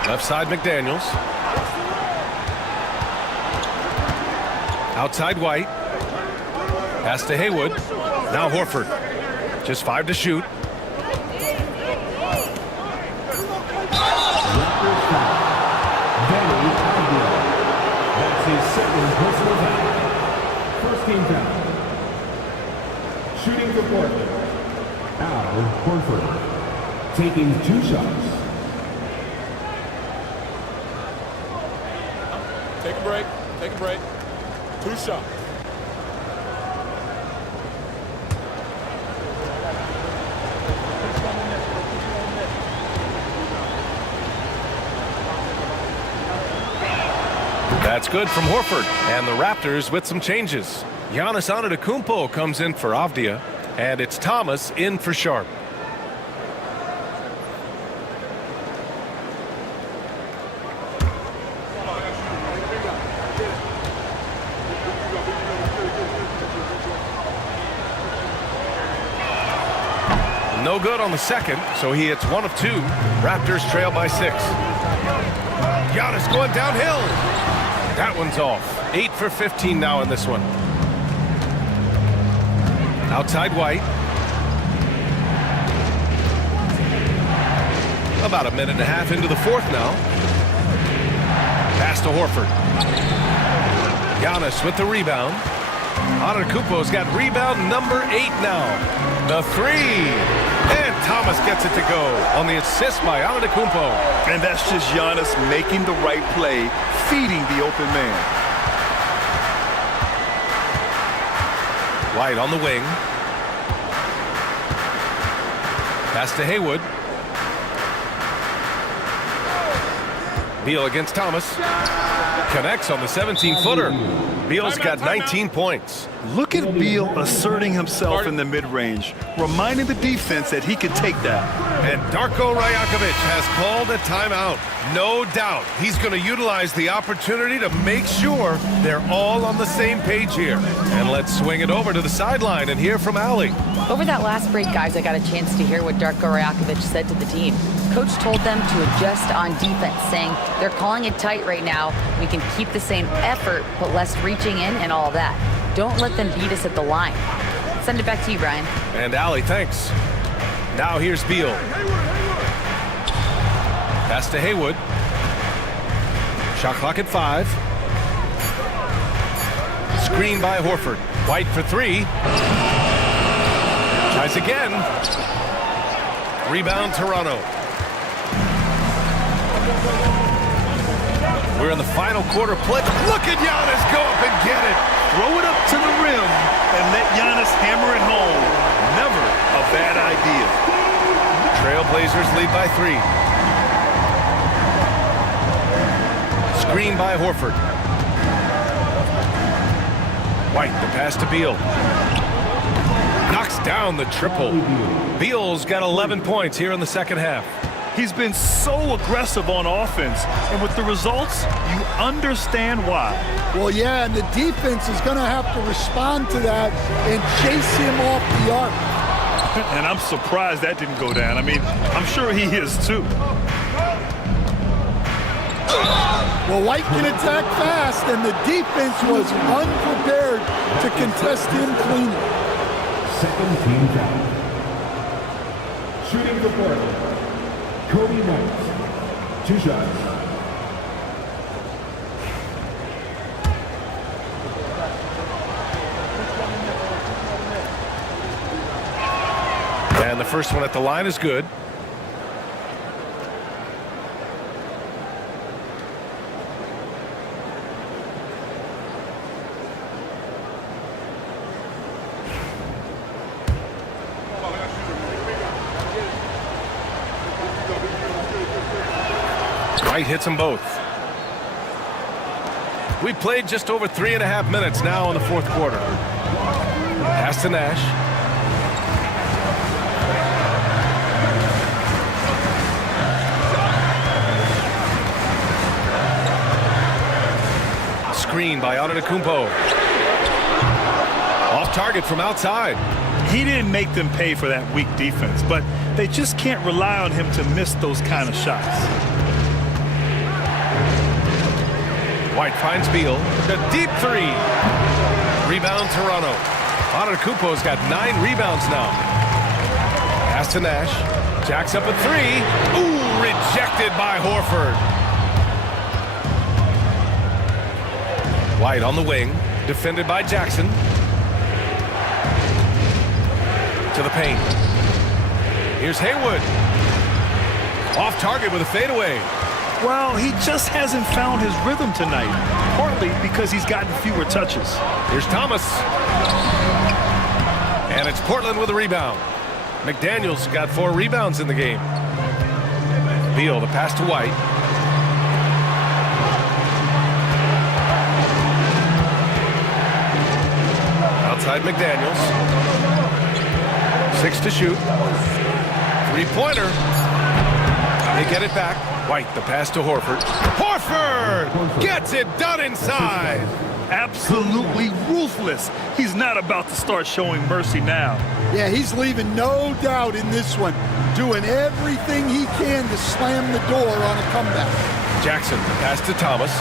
Left side, McDaniels. Outside White. Pass to Haywood. Now Horford. Just 5 to shoot. That's his 2nd personal foul. First team foul. Shooting for Portland, Al Horford. Taking 2 shots. Take a break. Take a break. 2 shots. That's good from Horford. And the Raptors with some changes. Giannis Antetokounmpo comes in for Avdia. And it's Thomas in for Sharp. No good on the second, so he hits 1 of 2. Raptors trail by 6. Giannis going downhill. That one's off. 8 for 15 now in this one. Outside White. About a minute and a half into the fourth now. Pass to Horford. Giannis with the rebound. Antetokounmpo's got rebound number 8 now. The three. And Thomas gets it to go on the assist by Antetokounmpo. And that's just Giannis making the right play, feeding the open man. White on the wing. Pass to Haywood. Beal against Thomas. Connects on the 17-footer. Beal's got 19 points. Look at Beal asserting himself in the mid-range, reminding the defense that he can take that. And Darko Rajakovic has called a timeout. No doubt he's going to utilize the opportunity to make sure they're all on the same page here. And let's swing it over to the sideline and hear from Allie. Over that last break, guys, I got a chance to hear what Darko Rajakovic said to the team. Coach told them to adjust on defense, saying they're calling it tight right now. We can keep the same effort, but less reaching in and all that. Don't let them beat us at the line. Send it back to you, Brian. And Allie, thanks. Now here's Beal. Pass to Haywood. Shot clock at 5. Screen by Horford. White for 3. Tries again. Rebound Toronto. We're in the final quarter play. Look at Giannis go up and get it. Throw it up to the rim and let Giannis hammer it home. Never a bad idea. Trailblazers lead by 3. Screen by Horford. White, the pass to Beal. Knocks down the triple. Beal's got 11 points here in the second half. He's been so aggressive on offense, and with the results, you understand why. Well, yeah, and the defense is going to have to respond to that and chase him off the arc. And I'm surprised that didn't go down. I mean, I'm sure he is too. Well, White can attack fast, and the defense was unprepared to contest him cleanly. Second team foul. Shooting for Portland, Coby White. 2 shots. And the first one at the line is good. White hits them both. We played just over 3.5 minutes now in the fourth quarter. Pass to Nash. Screen by Antetokounmpo. Off target from outside. He didn't make them pay for that weak defense, but they just can't rely on him to miss those kind of shots. White finds Beal. The deep 3. Rebound Toronto. Antetokounmpo's got 9 rebounds now. Pass to Nash. Jacks up a 3. Ooh, rejected by Horford. White on the wing. Defended by Jackson. To the paint. Here's Haywood. Off target with a fadeaway. Well, he just hasn't found his rhythm tonight, partly because he's gotten fewer touches. Here's Thomas. And it's Portland with a rebound. McDaniels got 4 rebounds in the game. Beal, the pass to White. Outside McDaniels. 6 to shoot. 3-pointer. They get it back. White, the pass to Horford. Horford gets it done inside. Absolutely ruthless. He's not about to start showing mercy now. Yeah, he's leaving no doubt in this one, doing everything he can to slam the door on a comeback. Jackson, the pass to Thomas.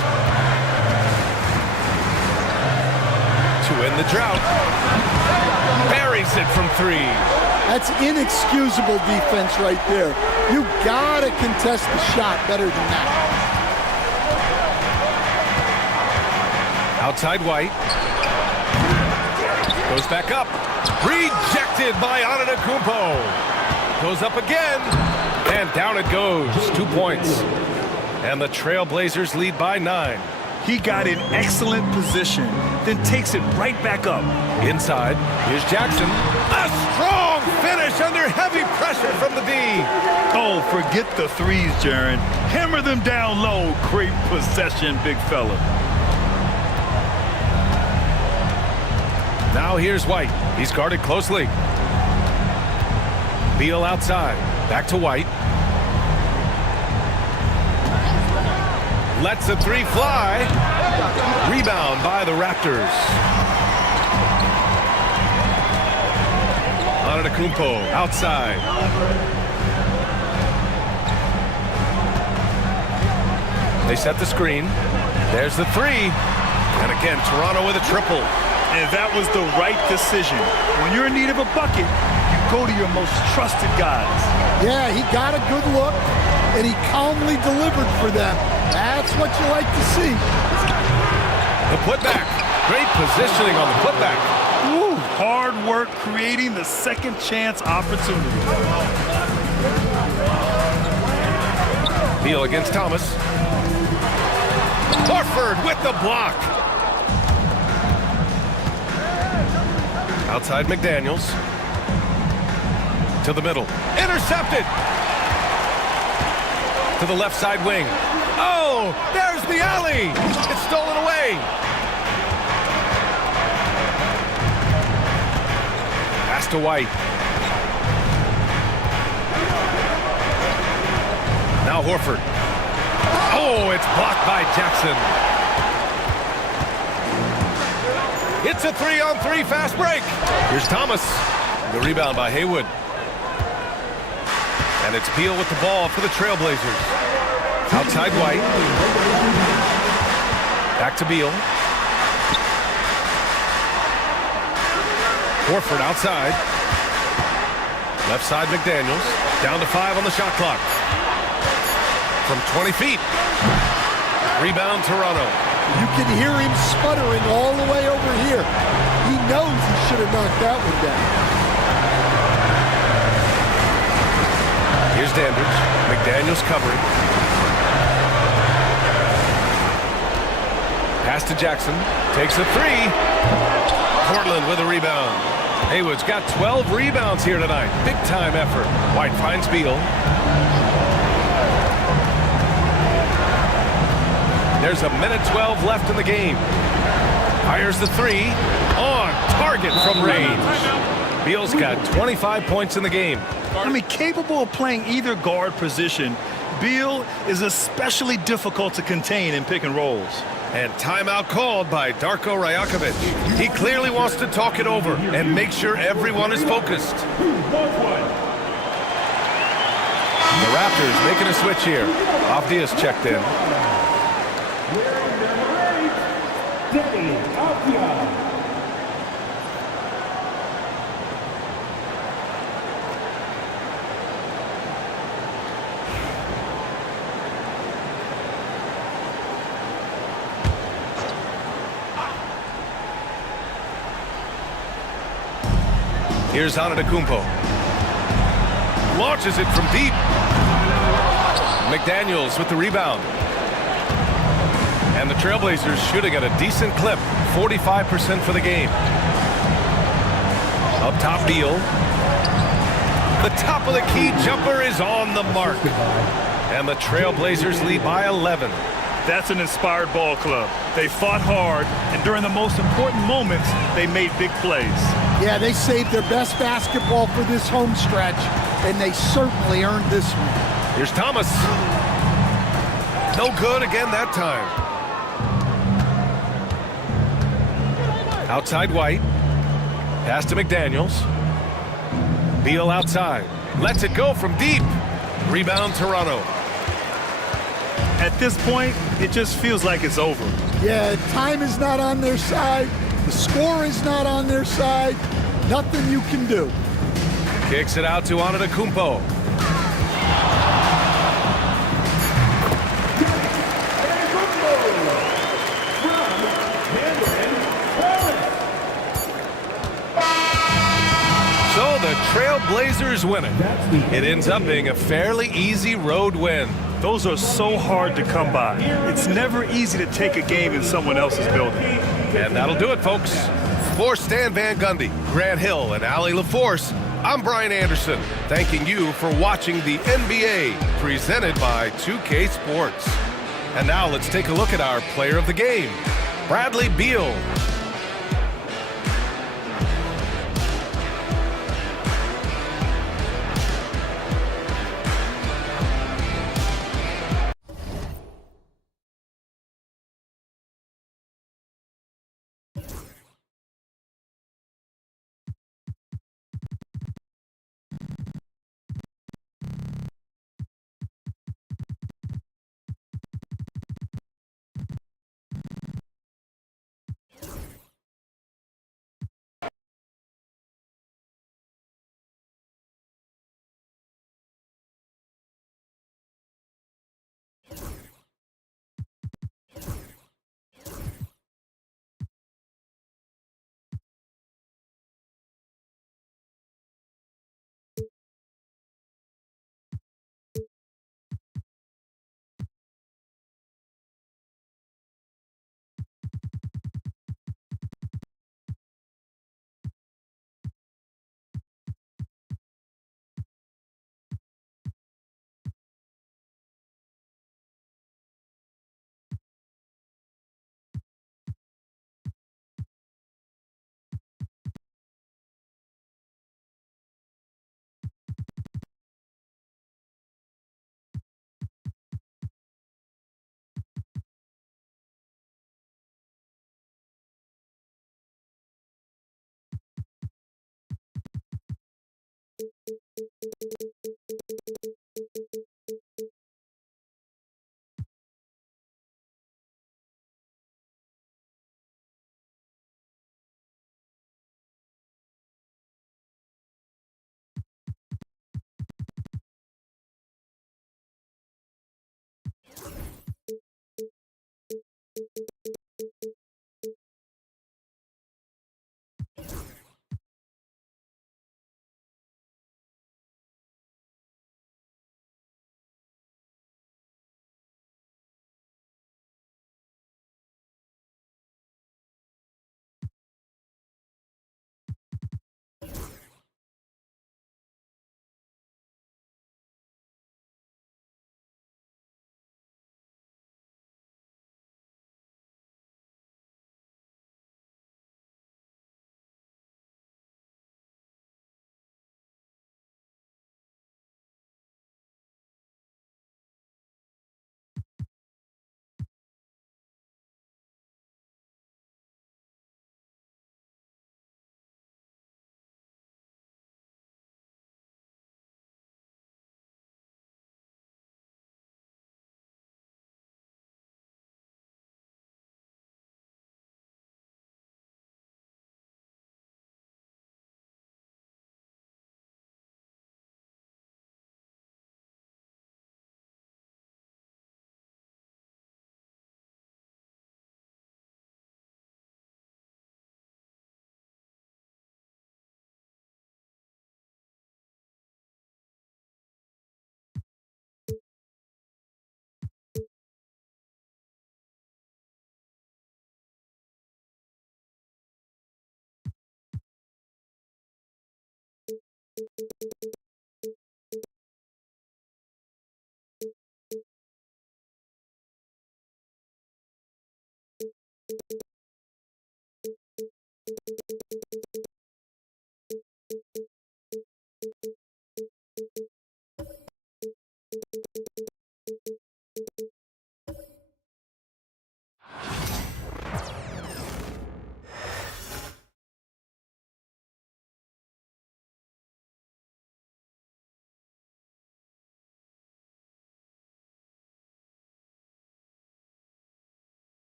To end the drought. Buries it from 3. That's inexcusable defense right there. You gotta contest the shot better than that. Outside White. Goes back up. Rejected by Antetokounmpo. Goes up again. And down it goes. 2 points. And the Trailblazers lead by 9. He got in excellent position, then takes it right back up. Inside, here's Jackson. A strong finish under heavy pressure from the D. Oh, forget the threes, Jaren. Hammer them down low. Great possession, big fella. Now here's White. He's guarded closely. Beal outside. Back to White. Lets the three fly. Rebound by the Raptors. Antetokounmpo outside. They set the screen. There's the three. And again, Toronto with a triple. And that was the right decision. When you're in need of a bucket, you go to your most trusted guys. Yeah, he got a good look, and he calmly delivered for them. That's what you like to see. The putback. Great positioning on the putback. Woo, hard work creating the second chance opportunity. Beal against Thomas. Horford with the block. Outside McDaniels. To the middle. Intercepted. To the left side wing. Oh, there's the alley. It's stolen away. Pass to White. Now Horford. Oh, it's blocked by Jackson. It's a 3-on-3 fast break. Here's Thomas. The rebound by Haywood. And it's Beal with the ball for the Trailblazers. Outside White. Back to Beal. Horford outside. Left side McDaniels. Down to 5 on the shot clock. From 20 feet. Rebound Toronto. You can hear him sputtering all the way over here. He knows he should have knocked that one down. Here's Dandridge. McDaniels covering. Pass to Jackson. Takes a three. Portland with a rebound. Haywood's got 12 rebounds here tonight. Big time effort. White finds Beal. There's a minute 12 left in the game. Fires the three. On target from range. Beal's got 25 points in the game. I mean, capable of playing either guard position, Beal is especially difficult to contain in pick and rolls. And timeout called by Darko Rajakovic. He clearly wants to talk it over and make sure everyone is focused. The Raptors making a switch here. Avdia's checked in. Danny Avdia. Here's Antetokounmpo. Launches it from deep. McDaniels with the rebound. And the Trailblazers shooting at a decent clip. 45% for the game. Up top, Beal. The top of the key jumper is on the mark. And the Trailblazers lead by 11. That's an inspired ball club. They fought hard, and during the most important moments, they made big plays. Yeah, they saved their best basketball for this home stretch, and they certainly earned this one. Here's Thomas. No good again that time. Outside White. Pass to McDaniels. Beal outside. Lets it go from deep. Rebound Toronto. At this point, it just feels like it's over. Yeah, time is not on their side. The score is not on their side. Nothing you can do. Kicks it out to Antetokounmpo. Trailblazers win it. It ends up being a fairly easy road win. Those are so hard to come by. It's never easy to take a game in someone else's building. And that'll do it, folks. For Stan Van Gundy, Grant Hill, and Allie LaForce, I'm Brian Anderson, thanking you for watching the NBA presented by 2K Sports. And now let's take a look at our player of the game, Bradley Beal.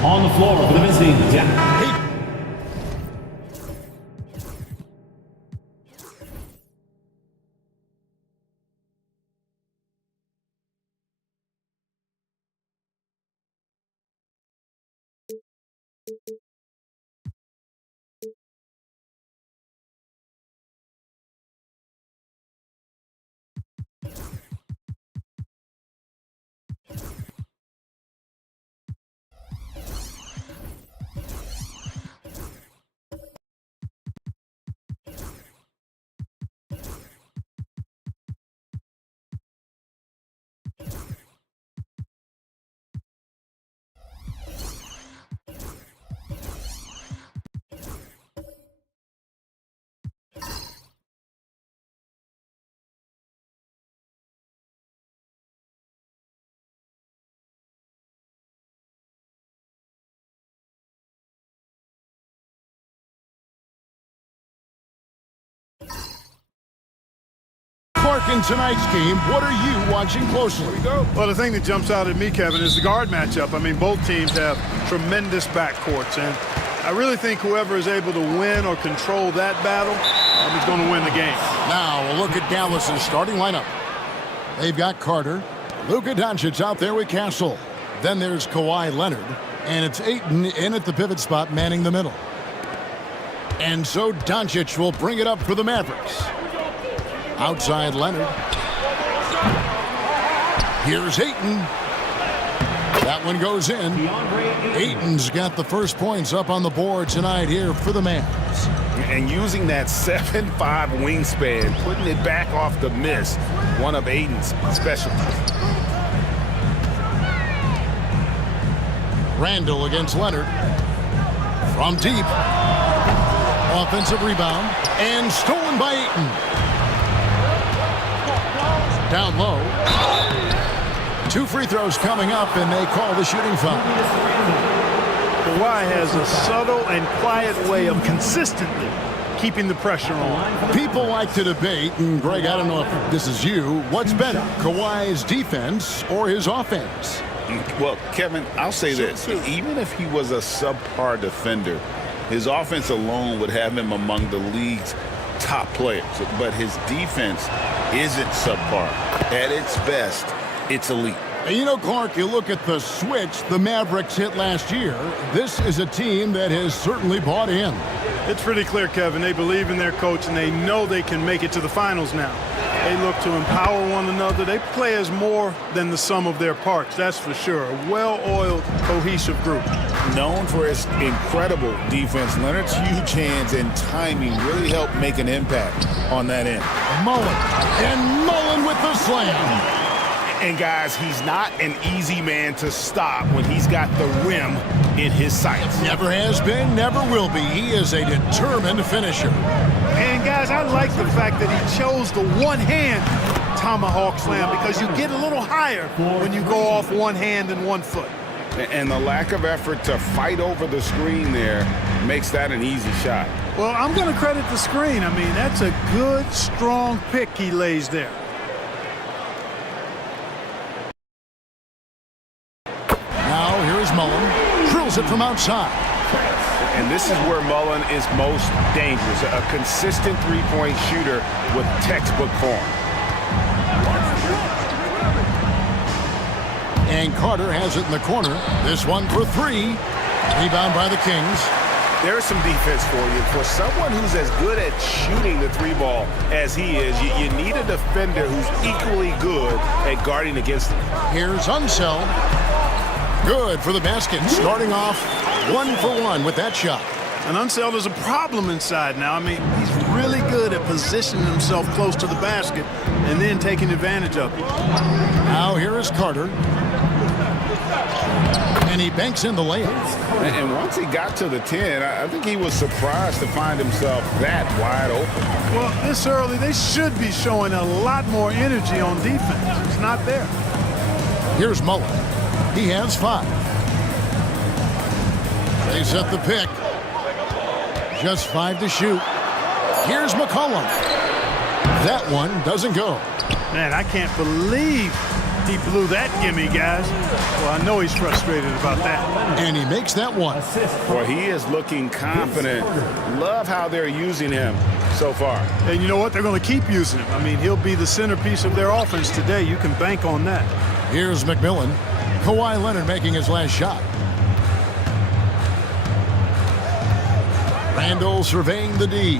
On the floor for the visiting Dallas. Clark, in tonight's game, what are you watching closely? Well, the thing that jumps out at me, Kevin, is the guard matchup. I mean, both teams have tremendous backcourts, and I really think whoever is able to win or control that battle is going to win the game. Now, a look at Dallas's starting lineup. They've got Carter, Luka Doncic out there with Castle. Then there's Kawhi Leonard, and it's Ayton in at the pivot spot manning the middle. And so Doncic will bring it up for the Mavericks. Outside Leonard. Here's Ayton. That one goes in. Ayton's got the first points up on the board tonight here for the Mavs. And using that 7'5" wingspan, putting it back off the miss, one of Ayton's specialties. Randall against Leonard. From deep. Offensive rebound. And stolen by Ayton. Down low. 2 free throws coming up, and they call the shooting foul. Kawhi has a subtle and quiet way of consistently keeping the pressure on. People like to debate, and Greg, I don't know if this is you, what's better, Kawhi's defense or his offense? Well, Kevin, I'll say this. Even if he was a subpar defender, his offense alone would have him among the league's top players. But his defense isn't subpar. At its best, it's elite. And you know, Clark, you look at the switch the Mavericks hit last year. This is a team that has certainly bought in. It's pretty clear, Kevin. They believe in their coach, and they know they can make it to the finals now. They look to empower one another. They play as more than the sum of their parts, that's for sure. A well-oiled, cohesive group. Known for his incredible defense, Leonard's huge hands and timing really help make an impact on that end. Mullen with the slam. And guys, he's not an easy man to stop when he's got the rim in his sights. Never has been, never will be. He is a determined finisher. And guys, I like the fact that he chose the one-hand tomahawk slam because you get a little higher when you go off one hand and 1 foot. And the lack of effort to fight over the screen there makes that an easy shot. Well, I'm going to credit the screen. I mean, that's a good, strong pick he lays there. Now, here's Mullen. Drills it from outside. And this is where Mullen is most dangerous. A consistent three-point shooter with textbook form. And Carter has it in the corner. This one for 3. Rebound by the Kings. There's some defense for you. For someone who's as good at shooting the 3-ball as he is, you need a defender who's equally good at guarding against him. Here's Unseld. Good for the basket. Starting off 1 for 1 with that shot. And Unseld is a problem inside now. I mean, he's really good at positioning himself close to the basket and then taking advantage of it. Now here is Carter. And he banks in the layup. And once he got to the 10, I think he was surprised to find himself that wide open. Well, this early, they should be showing a lot more energy on defense. It's not there. Here's Mullen. He has 5. They set the pick. Just 5 to shoot. Here's McCollum. That one doesn't go. Man, I can't believe He blew that gimme, guys. Well, I know he's frustrated about that. And he makes that one. Well, he is looking confident. Love how they're using him so far. And you know what? They're going to keep using him. I mean, he'll be the centerpiece of their offense today. You can bank on that. Here's McMillan. Kawhi Leonard making his last shot. Randall surveying the D.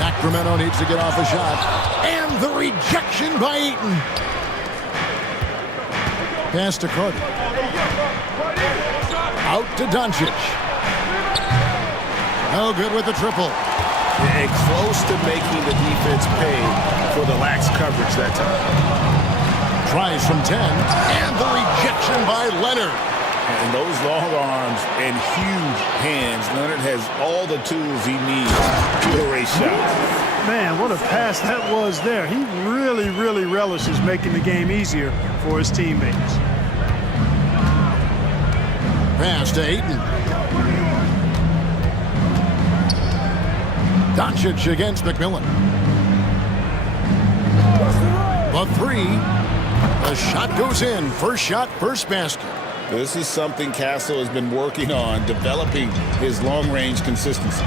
Sacramento needs to get off a shot. And the rejection by Ayton. Pass to Carter. Out to Doncic. No good with the triple. And close to making the defense pay for the lax coverage that time. Tries from 10. And the rejection by Leonard. And those long arms and huge hands, Leonard has all the tools he needs to erase shots. Man, what a pass that was there. He really, really relishes making the game easier for his teammates. Pass to Ayton. Doncic against McMillan. The three. The shot goes in. First shot, first basket. This is something Castle has been working on, developing his long-range consistency.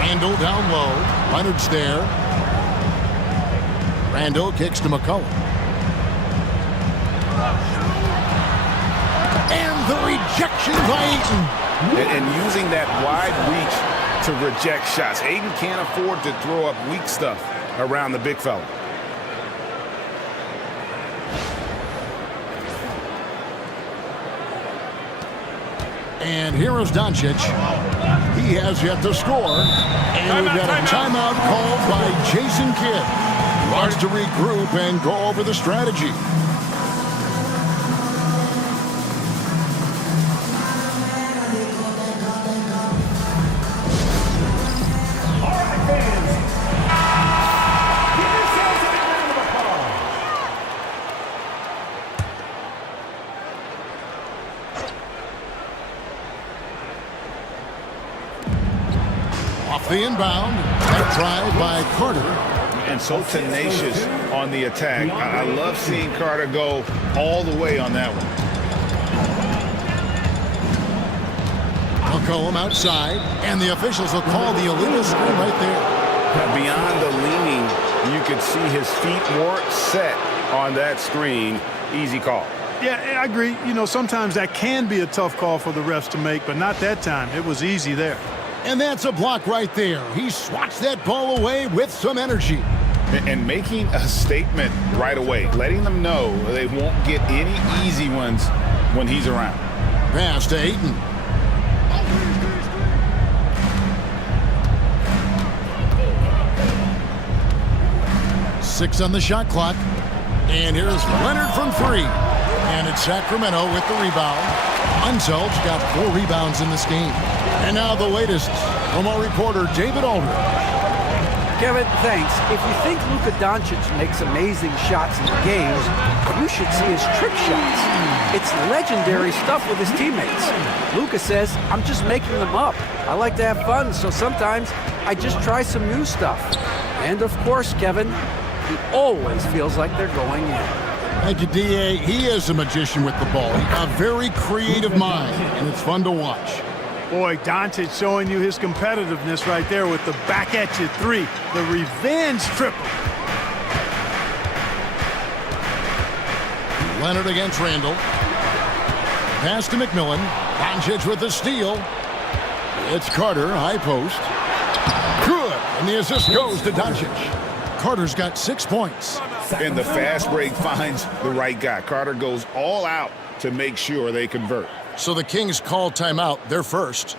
Randall down low. Leonard's there. Randall kicks to McCollum. And the rejection by Ayton. And using that wide reach to reject shots. Ayton can't afford to throw up weak stuff around the big fella. And here is Doncic. He has yet to score. And we've got a timeout called by Jason Kidd. He wants to regroup and go over the strategy. The inbound, that try by Carter. And so tenacious on the attack. I love seeing Carter go all the way on that one. McCollum outside, and the officials will call the illegal screen right there. Beyond the leaning, you could see his feet more set on that screen. Easy call. Yeah, I agree. You know, sometimes that can be a tough call for the refs to make, but not that time. It was easy there. And that's a block right there. He swats that ball away with some energy. And making a statement right away, letting them know they won't get any easy ones when he's around. Pass to Ayton. Six on the shot clock. And here's Leonard from three. And it's Sacramento with the rebound. Unsel's got 4 rebounds in this game. And now the latest from our reporter, David Aldridge. Kevin, thanks. If you think Luka Doncic makes amazing shots in games, you should see his trick shots. It's legendary stuff with his teammates. Luka says, I'm just making them up. I like to have fun, so sometimes I just try some new stuff. And of course, Kevin, he always feels like they're going in. Thank you, D.A. He is a magician with the ball. A very creative mind, and it's fun to watch. Boy, Doncic showing you his competitiveness right there with the back-at-you three, the revenge triple. Leonard against Randall. Pass to McMillan. Doncic with the steal. It's Carter, high post. Good, and the assist goes to Doncic. Carter's got 6 points. And the fast break finds the right guy. Carter goes all out to make sure they convert. So the Kings call timeout. They're first.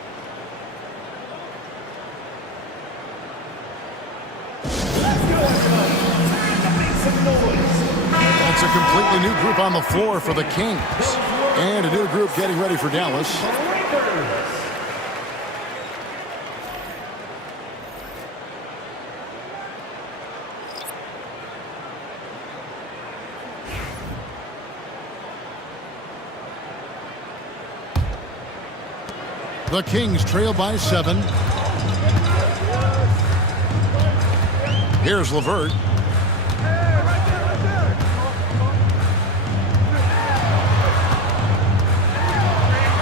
That's a completely new group on the floor for the Kings. And a new group getting ready for Dallas. The Kings trail by 7. Here's LeVert.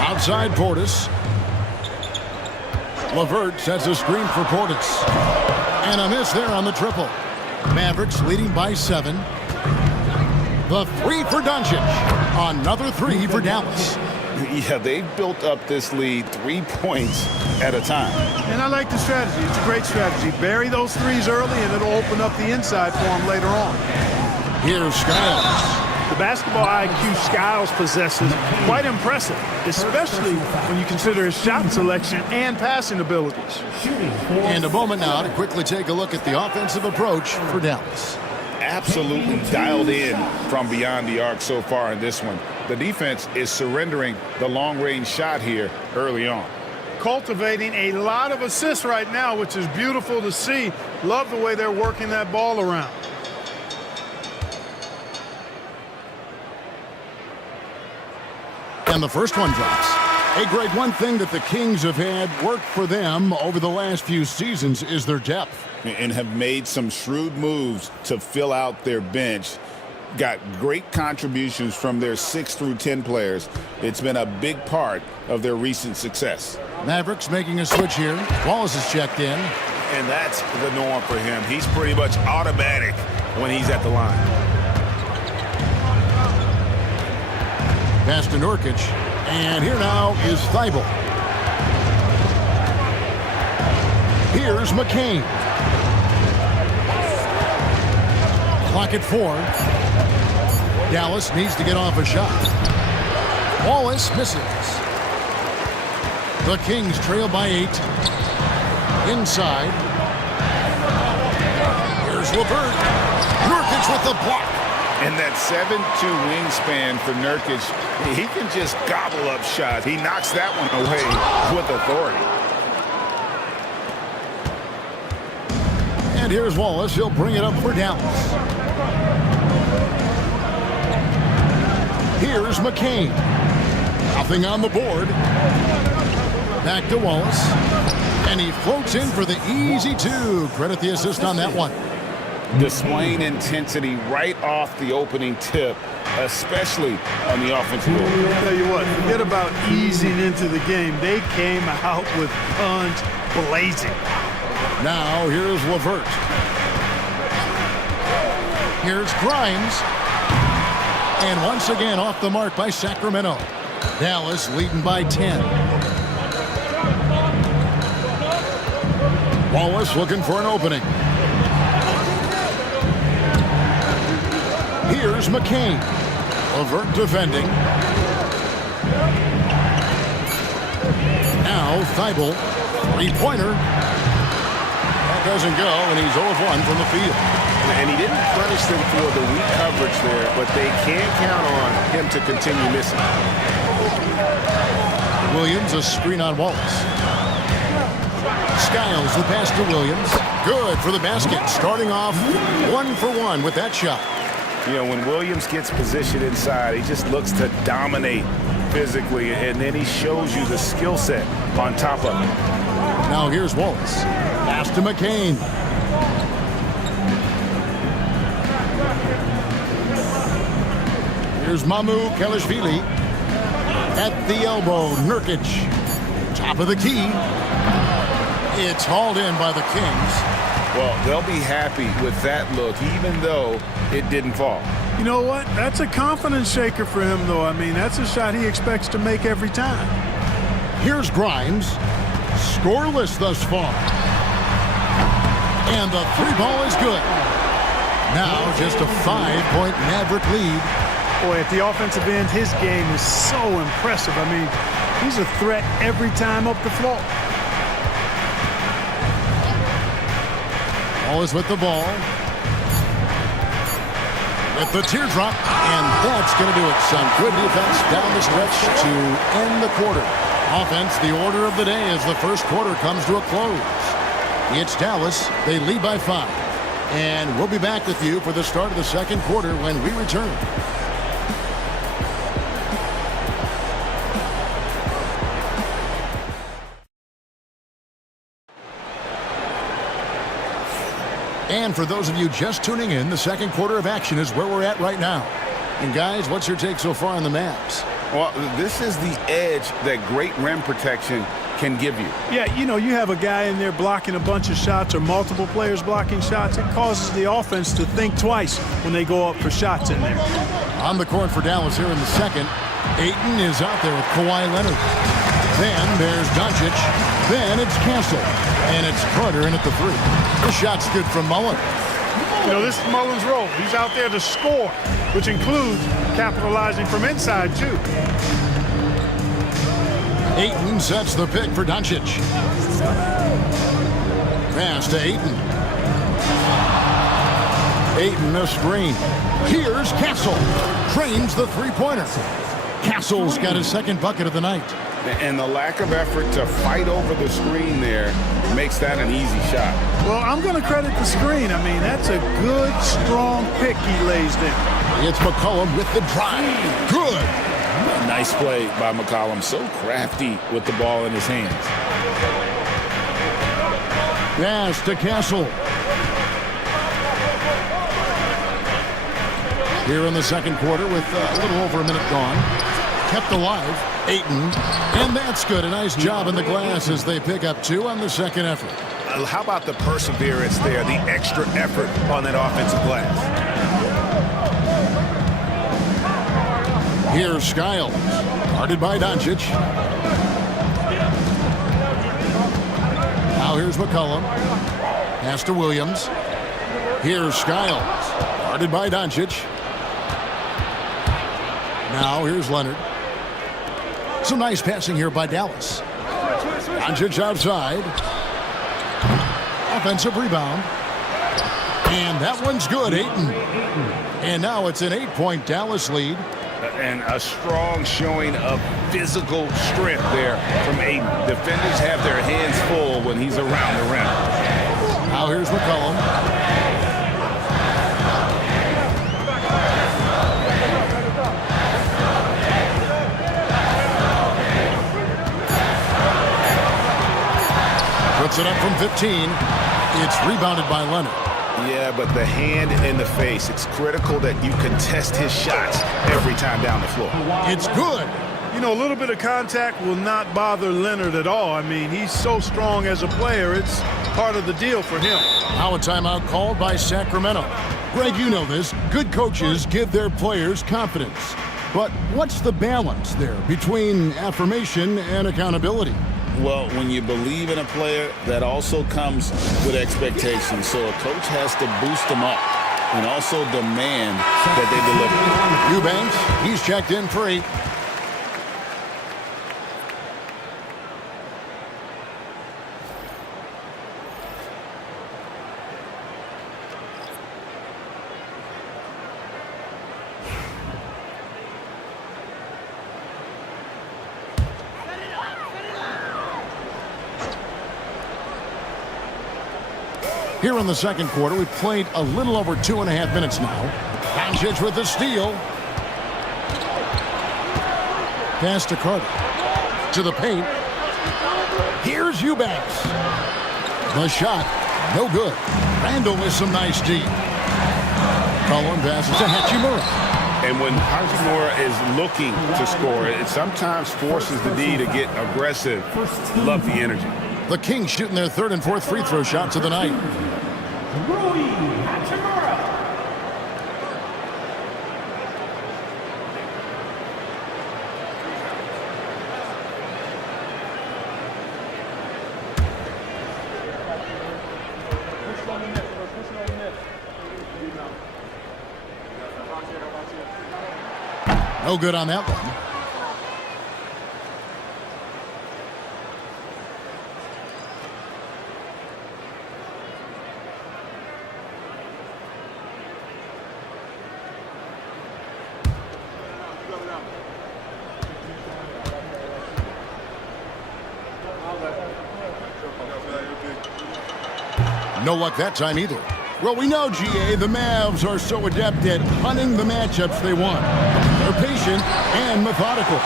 Outside Portis. LeVert sets a screen for Portis. And a miss there on the triple. Mavericks leading by 7. The 3 for Doncic. Another 3 for Dallas. Yeah, they've built up this lead 3 points at a time. And I like the strategy. It's a great strategy. Bury those threes early, and it'll open up the inside for him later on. Here's Skiles. The basketball IQ Skiles possesses quite impressive, especially when you consider his shot selection and passing abilities. And a moment now to quickly take a look at the offensive approach for Dallas. Absolutely dialed in from beyond the arc so far in this one. The defense is surrendering the long-range shot here early on. Cultivating a lot of assists right now, which is beautiful to see. Love the way they're working that ball around. And the first one drops. Hey, Greg, one thing that the Kings have had work for them over the last few seasons is their depth. And have made some shrewd moves to fill out their bench. Got great contributions from their 6 through 10 players. It's been a big part of their recent success. Mavericks making a switch here. Wallace is checked in. And that's the norm for him. He's pretty much automatic when he's at the line. Pass to Nurkic. And here now is Thibault. Here's McCain. Clock at 4. Dallas needs to get off a shot. Wallace misses. The Kings trail by 8. Inside. Here's LeVert. Nurkic with the block. And that 7'2" wingspan for Nurkic, he can just gobble up shots. He knocks that one away with authority. And here's Wallace. He'll bring it up for Dallas. Here's McCain. Nothing on the board. Back to Wallace. And he floats in for the easy 2. Credit the assist on that one. Displaying intensity right off the opening tip, especially on the offensive end. I'll tell you what, forget about easing into the game. They came out with guns blazing. Now here's LeVert. Here's Grimes. And once again off the mark by Sacramento. Dallas leading by 10. Wallace looking for an opening. Here's McCain. LeVert defending. Now Thibault. 3-pointer. That doesn't go, and he's 0 of 1 from the field. And he didn't punish them for the weak coverage there, but they can count on him to continue missing. Williams, a screen on Wallace. Skiles, the pass to Williams. Good for the basket. Starting off 1 for 1 with that shot. You know, when Williams gets positioned inside, he just looks to dominate physically, and then he shows you the skill set on top of it. Now here's Wallace. Pass to McCain. Here's Mamu Kelishvili. At the elbow, Nurkic. Top of the key. It's hauled in by the Kings. Well, they'll be happy with that look, even though it didn't fall. You know what? That's a confidence shaker for him, though. I mean, that's a shot he expects to make every time. Here's Grimes. Scoreless thus far. And the 3-ball is good. Now just a 5-point Maverick lead. Boy, at the offensive end, his game is so impressive. I mean, he's a threat every time up the floor. Wallace with the ball. With the teardrop, and that's going to do it. Some good defense down the stretch to end the quarter. Offense, the order of the day as the first quarter comes to a close. It's Dallas. They lead by 5. And we'll be back with you for the start of the second quarter when we return. And for those of you just tuning in, the second quarter of action is where we're at right now. And guys, what's your take so far on the Mavs? Well, this is the edge that great rim protection can give you. Yeah, you know, you have a guy in there blocking a bunch of shots or multiple players blocking shots. It causes the offense to think twice when they go up for shots in there. On the court for Dallas here in the second. Ayton is out there with Kawhi Leonard. Then there's Doncic. Then it's Castle. And it's Carter in at the three. The shot's good from Mullen. You know, this is Mullen's role. He's out there to score, which includes capitalizing from inside, too. Ayton sets the pick for Doncic. Pass to Ayton. Ayton a screen. Here's Castle. Trains the three-pointer. Castle's got his second bucket of the night. And the lack of effort to fight over the screen there makes that an easy shot. Well, I'm going to credit the screen. I mean, that's a good, strong pick he lays there. It's McCollum with the drive. Good. A nice play by McCollum. So crafty with the ball in his hands. Pass to Castle. Here in the second quarter with a little over a minute gone. Kept alive. Ayton. And that's good. A nice job in the glass as they pick up 2 on the second effort. How about the perseverance there, the extra effort on that offensive glass? Here's Skiles. Guarded by Doncic. Now here's McCollum. Pass to Williams. Here's Skiles. Guarded by Doncic. Now here's Leonard. Some nice passing here by Dallas. Doncic outside. Offensive rebound. And that one's good, Ayton. And now it's an 8-point Dallas lead. And a strong showing of physical strength there from Ayton. Defenders have their hands full when he's around the rim. Now here's McCollum. Puts it up from 15. It's rebounded by Leonard. Yeah, but the hand in the face, it's critical that you contest his shots every time down the floor. It's good. You know, a little bit of contact will not bother Leonard at all. I mean, he's so strong as a player. It's part of the deal for him. Now a timeout called by Sacramento. Greg, you know this. Good coaches give their players confidence. But what's the balance there between affirmation and accountability? Well, when you believe in a player, that also comes with expectations. So a coach has to boost them up and also demand that they deliver. Eubanks, he's checked in for 8. Here in the second quarter, we've played a little over 2.5 minutes now. Doncic with the steal. Pass to Carter. To the paint. Here's Eubanks. The shot, no good. Randall with some nice D. Cullen passes to Hachimura. And when Hachimura is looking to score, it sometimes forces the D to get aggressive. Love the energy. The Kings shooting their 3rd and 4th free throw shots of the night. Rui Hachimura. No good on that one. No luck that time either. Well, we know, GA, the Mavs are so adept at hunting the matchups they want. They're patient and methodical.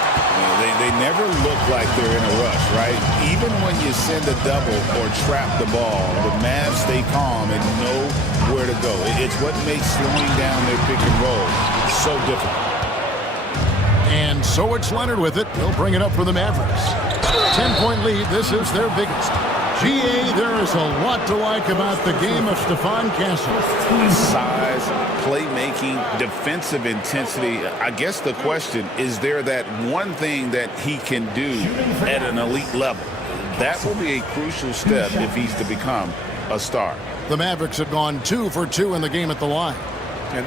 They never look like they're in a rush, right? Even when you send a double or trap the ball, the Mavs stay calm and know where to go. It's what makes slowing down their pick and roll so difficult. And so it's Leonard with it. He'll bring it up for the Mavericks. 10-point lead. This is their biggest. GA, there is a lot to like about the game of Stephon Castle. Size, playmaking, defensive intensity. I guess the question, is there that one thing that he can do at an elite level? That will be a crucial step if he's to become a star. The Mavericks have gone 2 for 2 in the game at the line.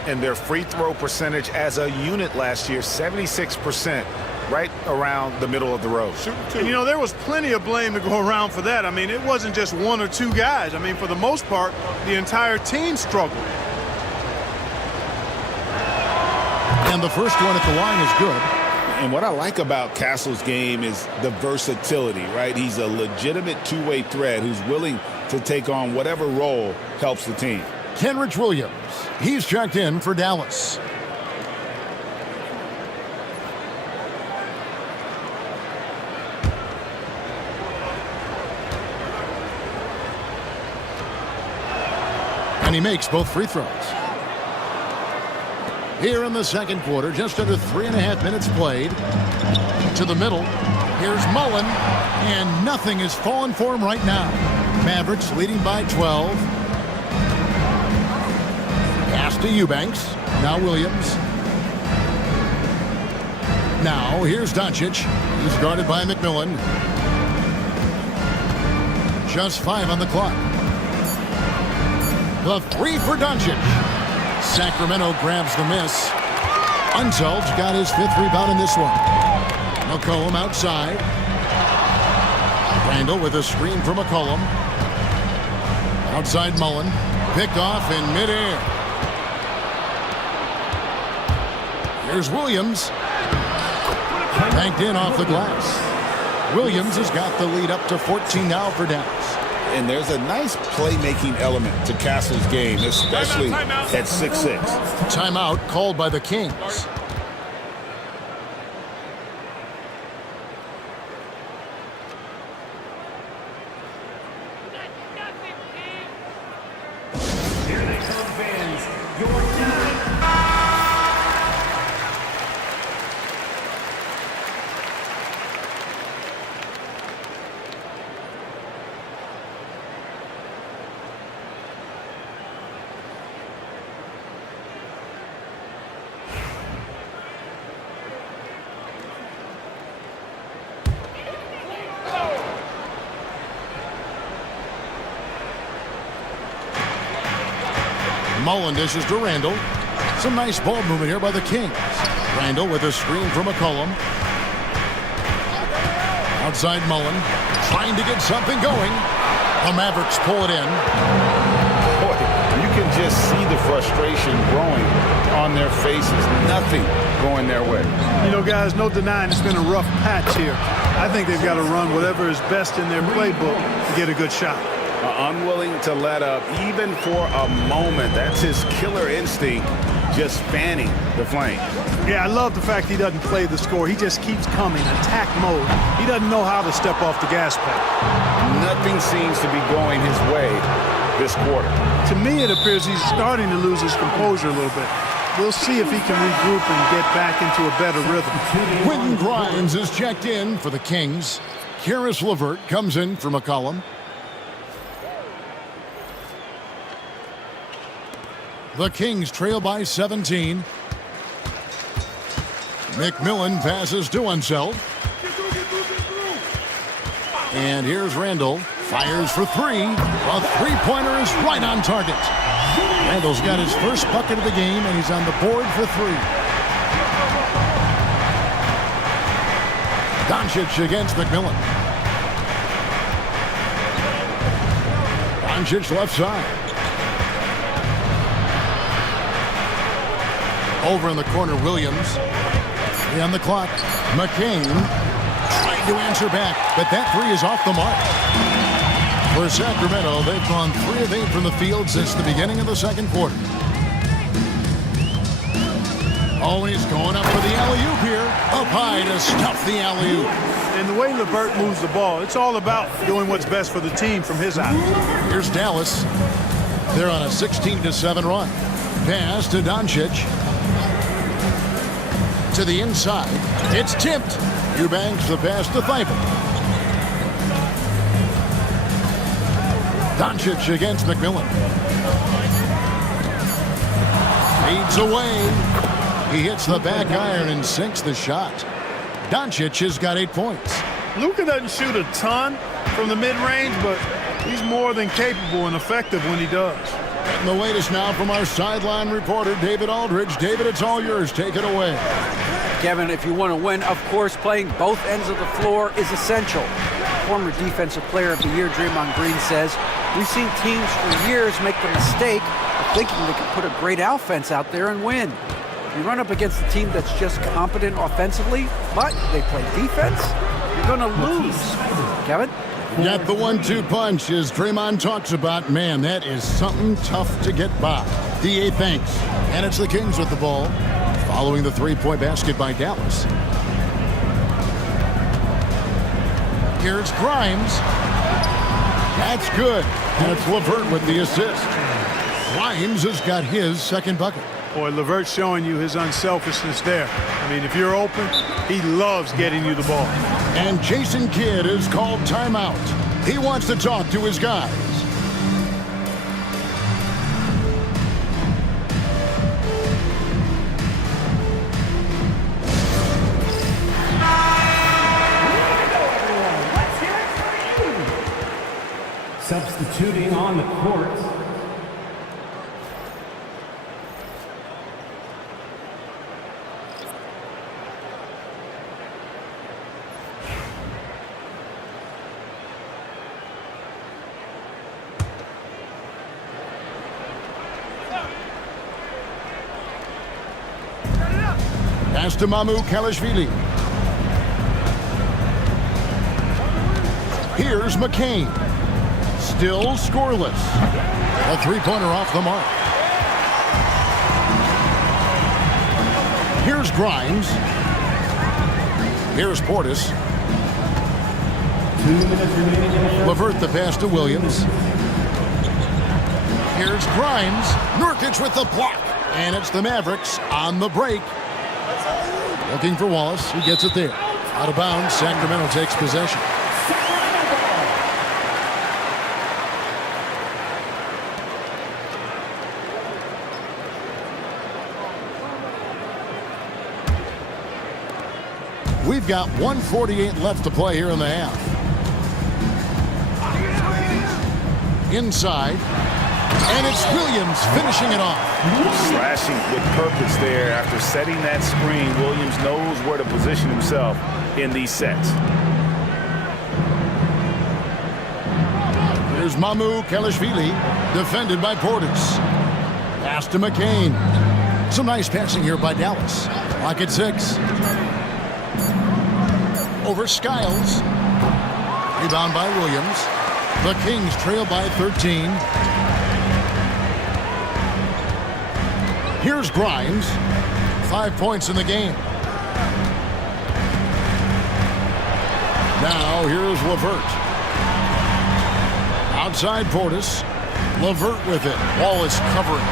And their free throw percentage as a unit last year, 76%, right around the middle of the road. And, you know, there was plenty of blame to go around for that. I mean, it wasn't just one or two guys. I mean, for the most part, the entire team struggled. And the first one at the line is good. And what I like about Castle's game is the versatility, right? He's a legitimate two-way threat who's willing to take on whatever role helps the team. Kenrich Williams, he's checked in for Dallas. And he makes both free throws. Here in the second quarter, just under 3.5 minutes played. To the middle. Here's Mullen. And nothing is falling for him right now. Mavericks leading by 12. Pass to Eubanks. Now Williams. Now here's Doncic. He's guarded by McMillan. Just 5 on the clock. The 3 for Doncic. Sacramento grabs the miss. Unsel's got his 5th rebound in this one. McCollum outside. Randall with a screen for McCollum. Outside Mullen. Picked off in midair. Here's Williams. Banked in off the glass. Williams has got the lead up to 14 now for Dallas. And there's a nice playmaking element to Castle's game, especially at 6'6". Timeout called by the Kings. Mullen dishes to Randall. Some nice ball movement here by the Kings. Randall with a screen from McCollum. Outside Mullen, trying to get something going. The Mavericks pull it in. Boy, you can just see the frustration growing on their faces. Nothing going their way. You know, guys, no denying it's been a rough patch here. I think they've got to run whatever is best in their playbook to get a good shot. Unwilling to let up even for a moment. That's his killer instinct, just fanning the flames. Yeah, I love the fact he doesn't play the score. He just keeps coming, attack mode. He doesn't know how to step off the gas pedal. Nothing seems to be going his way this quarter. To me, it appears he's starting to lose his composure a little bit. We'll see if he can regroup and get back into a better rhythm. Quentin Grimes is checked in for the Kings. Karis LeVert comes in for McCollum. The Kings trail by 17. McMillan passes to Unseld. And here's Randall. Fires for 3. A three-pointer is right on target. Randall's got his first bucket of the game, and he's on the board for 3. Doncic against McMillan. Doncic left side. Over in the corner, Williams. On the clock, McCain trying to answer back, but that 3 is off the mark. For Sacramento, they've gone 3 of 8 from the field since the beginning of the second quarter. Oh, and he's going up for the alley-oop here. Up high to stuff the alley-oop. And the way LeVert moves the ball, it's all about doing what's best for the team from his eye. Here's Dallas. They're on a 16-7 run. Pass to Doncic. To the inside. It's tipped. Eubanks the pass to Thibault. Doncic against McMillan. Fades away. He hits the back iron and sinks the shot. Doncic has got 8 points. Luka doesn't shoot a ton from the mid-range, but he's more than capable and effective when he does. And the latest now from our sideline reporter, David Aldridge. David, it's all yours. Take it away. Kevin, if you want to win, of course, playing both ends of the floor is essential. Former Defensive Player of the Year Draymond Green says, we've seen teams for years make the mistake of thinking they can put a great offense out there and win. You run up against a team that's just competent offensively, but they play defense, you're going to lose. Kevin? Got the 1-2 punch as Draymond talks about. Man, that is something tough to get by. D.A. thanks. And it's the Kings with the ball, following the three-point basket by Dallas. Here's Grimes. That's good. And it's LeVert with the assist. Grimes has got his second bucket. Boy, LeVert's showing you his unselfishness there. I mean, if you're open, he loves getting you the ball. And Jason Kidd is called timeout. He wants to talk to his guys. Substituting on the court, pass to Kelishvili. Here's McCain. Still scoreless. A three-pointer off the mark. Here's Grimes. Here's Portis. 2 minutes remaining in the first. LeVert the pass to Williams. Here's Grimes. Nurkic with the block. And it's the Mavericks on the break. Looking for Wallace. He gets it there. Out of bounds. Sacramento takes possession. We've got 1:48 left to play here in the half. Inside. And it's Williams finishing it off. Slashing with purpose there. After setting that screen, Williams knows where to position himself in these sets. There's Kelishvili, defended by Portis. Pass to McCain. Some nice passing here by Dallas. Clock at 6. Over Skiles. Rebound by Williams. The Kings trail by 13. Here's Grimes. 5 points in the game. Now here's LeVert. Outside Portis. LeVert with it. Wallace covering.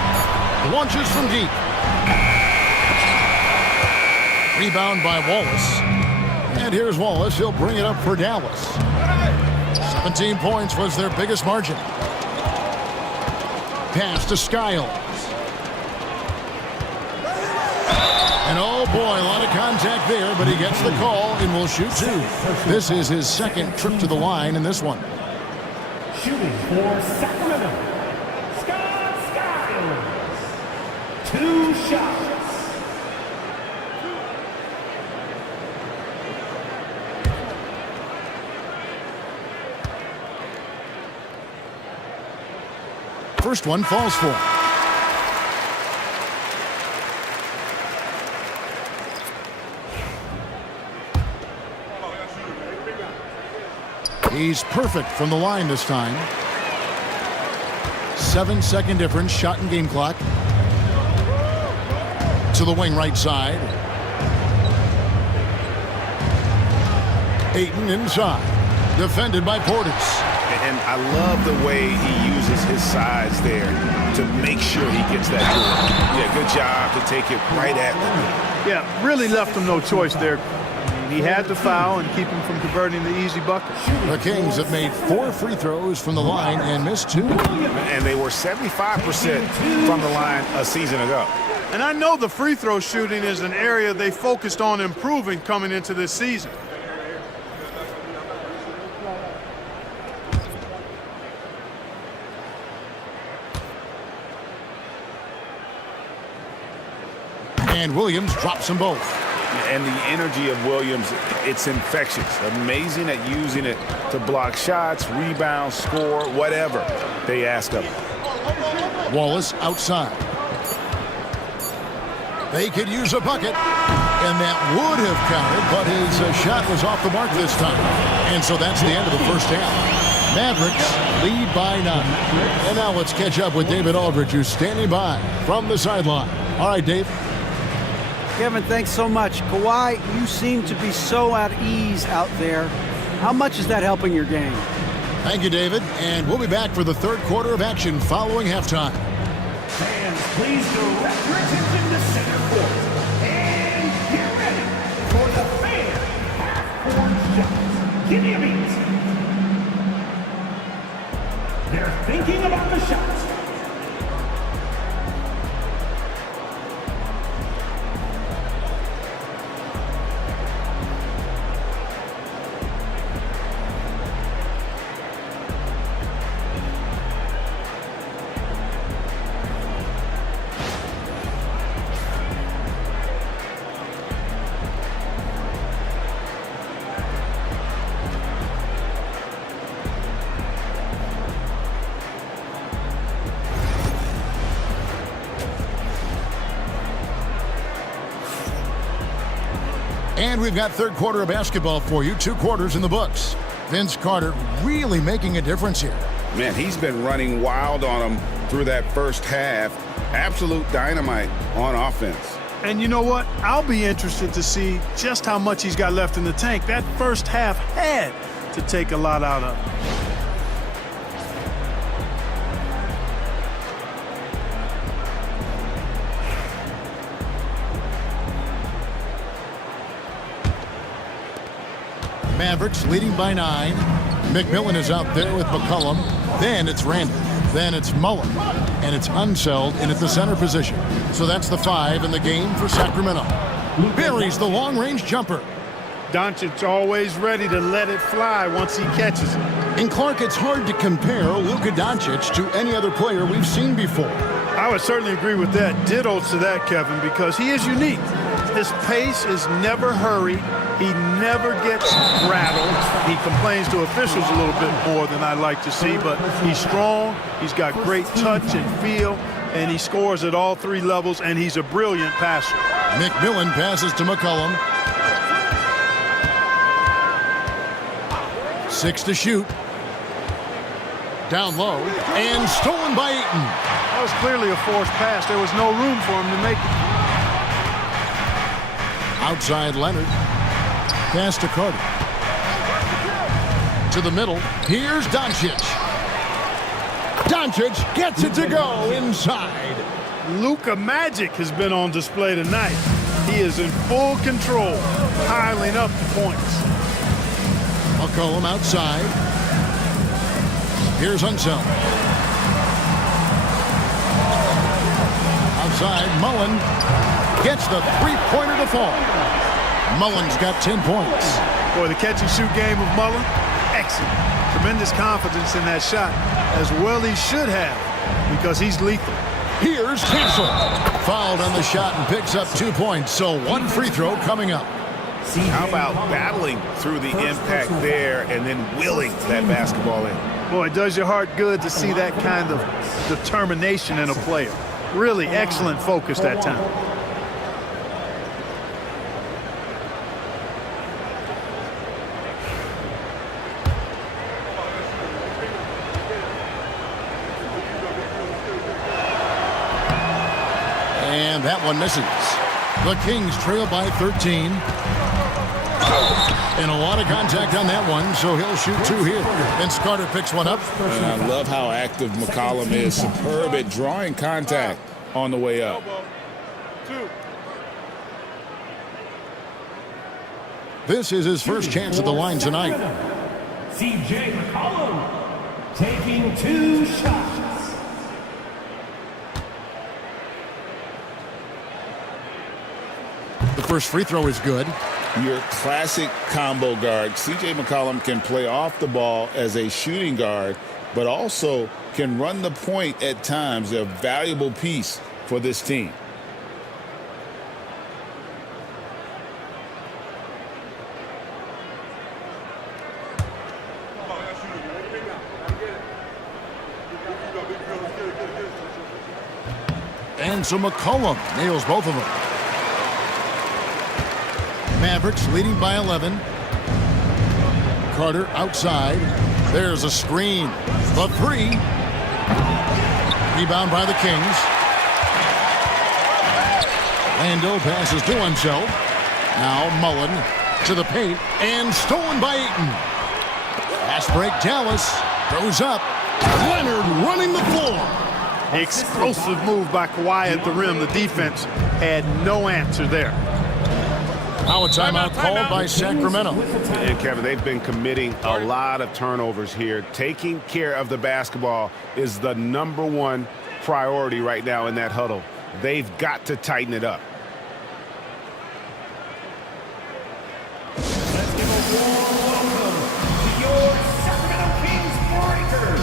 Launches from deep. Rebound by Wallace. And here's Wallace. He'll bring it up for Dallas. 17 points was their biggest margin. Pass to Skiles. And oh boy, a lot of contact there, but he gets the call and will shoot 2. This is his second trip to the line in this one. Shooting for Sacramento, Scott Skiles. 2 shots. First one falls for him. He's perfect from the line this time. 7-second difference, shot and game clock. To the wing right side. Ayton inside. Defended by Portis. And I love the way he uses his size there to make sure he gets that goal. Yeah, good job to take it right at the goal. Yeah, really left him no choice there. He had to foul and keep him from converting the easy bucket. The Kings have made 4 free throws from the line and missed 2. And they were 75% from the line a season ago. And I know the free throw shooting is an area they focused on improving coming into this season. And Williams drops them both. And the energy of Williams, it's infectious. Amazing at using it to block shots, rebound, score, whatever they ask of him. Wallace outside. They could use a bucket, and that would have counted, but his shot was off the mark this time. And so that's the end of the first half. Mavericks lead by 9. And now let's catch up with David Aldridge, who's standing by from the sideline. All right, Dave. Kevin, thanks so much. Kawhi, you seem to be so at ease out there. How much is that helping your game? Thank you, David. And we'll be back for the third quarter of action following halftime. Fans, please direct your attention to center court. And get ready for the fan half-court shots. Give me a beat. They're thinking about the shots. And we've got third quarter of basketball for you. 2 quarters in the books. Vince Carter really making a difference here. Man, he's been running wild on them through that first half. Absolute dynamite on offense. And you know what? I'll be interested to see just how much he's got left in the tank. That first half had to take a lot out of him. Mavericks leading by 9. McMillan is out there with McCollum. Then it's Randall. Then it's Mullen. And it's Unseld in at the center position. So that's the 5 in the game for Sacramento. Buries the long-range jumper. Doncic always ready to let it fly once he catches it. And Clark, it's hard to compare Luka Doncic to any other player we've seen before. I would certainly agree with that. Ditto to that, Kevin, because he is unique. His pace is never hurried. He never gets rattled. He complains to officials a little bit more than I'd like to see, but he's strong. He's got great touch and feel, and he scores at all 3 levels, and he's a brilliant passer. McMillan passes to McCollum. 6 to shoot. Down low, and stolen by Ayton. That was clearly a forced pass. There was no room for him to make it. Outside Leonard. Pass to Carter. To the middle. Here's Doncic. Doncic gets it to go inside. Luka Magic has been on display tonight. He is in full control, piling up the points. McCollum outside. Here's Unseld. Outside, Mullen gets the 3-pointer to fall. Mullen's got 10 points. Boy, the catch-and-shoot game of Mullen, excellent. Tremendous confidence in that shot, as well he should have, because he's lethal. Here's Castle. Fouled on the shot and picks up 2 points, so 1 free throw coming up. How about battling through the impact there and then willing that basketball in? Boy, it does your heart good to see that kind of determination in a player. Really excellent focus that time. And that one misses. The Kings trail by 13. And a lot of contact on that one, so he'll shoot 2 here. Vince Carter picks one up. And I love how active McCollum is. Superb at drawing contact on the way up. This is his first chance at the line tonight. C.J. McCollum taking 2 shots. The first free throw is good. Your classic combo guard. C.J. McCollum can play off the ball as a shooting guard, but also can run the point at times. A valuable piece for this team. And so McCollum nails both of them. Mavericks leading by 11. Carter outside. There's a screen. The 3. Rebound by the Kings. Lando passes to himself. Now Mullen to the paint and stolen by Ayton. Fast break. Dallas goes up. Leonard running the floor. Explosive move by Kawhi at the rim. The defense had no answer there. Now a timeout called by Sacramento. And Kevin, they've been committing a lot of turnovers here. Taking care of the basketball is the #1 priority right now in that huddle. They've got to tighten it up. Let's give a warm welcome to your Sacramento Kings Breakers.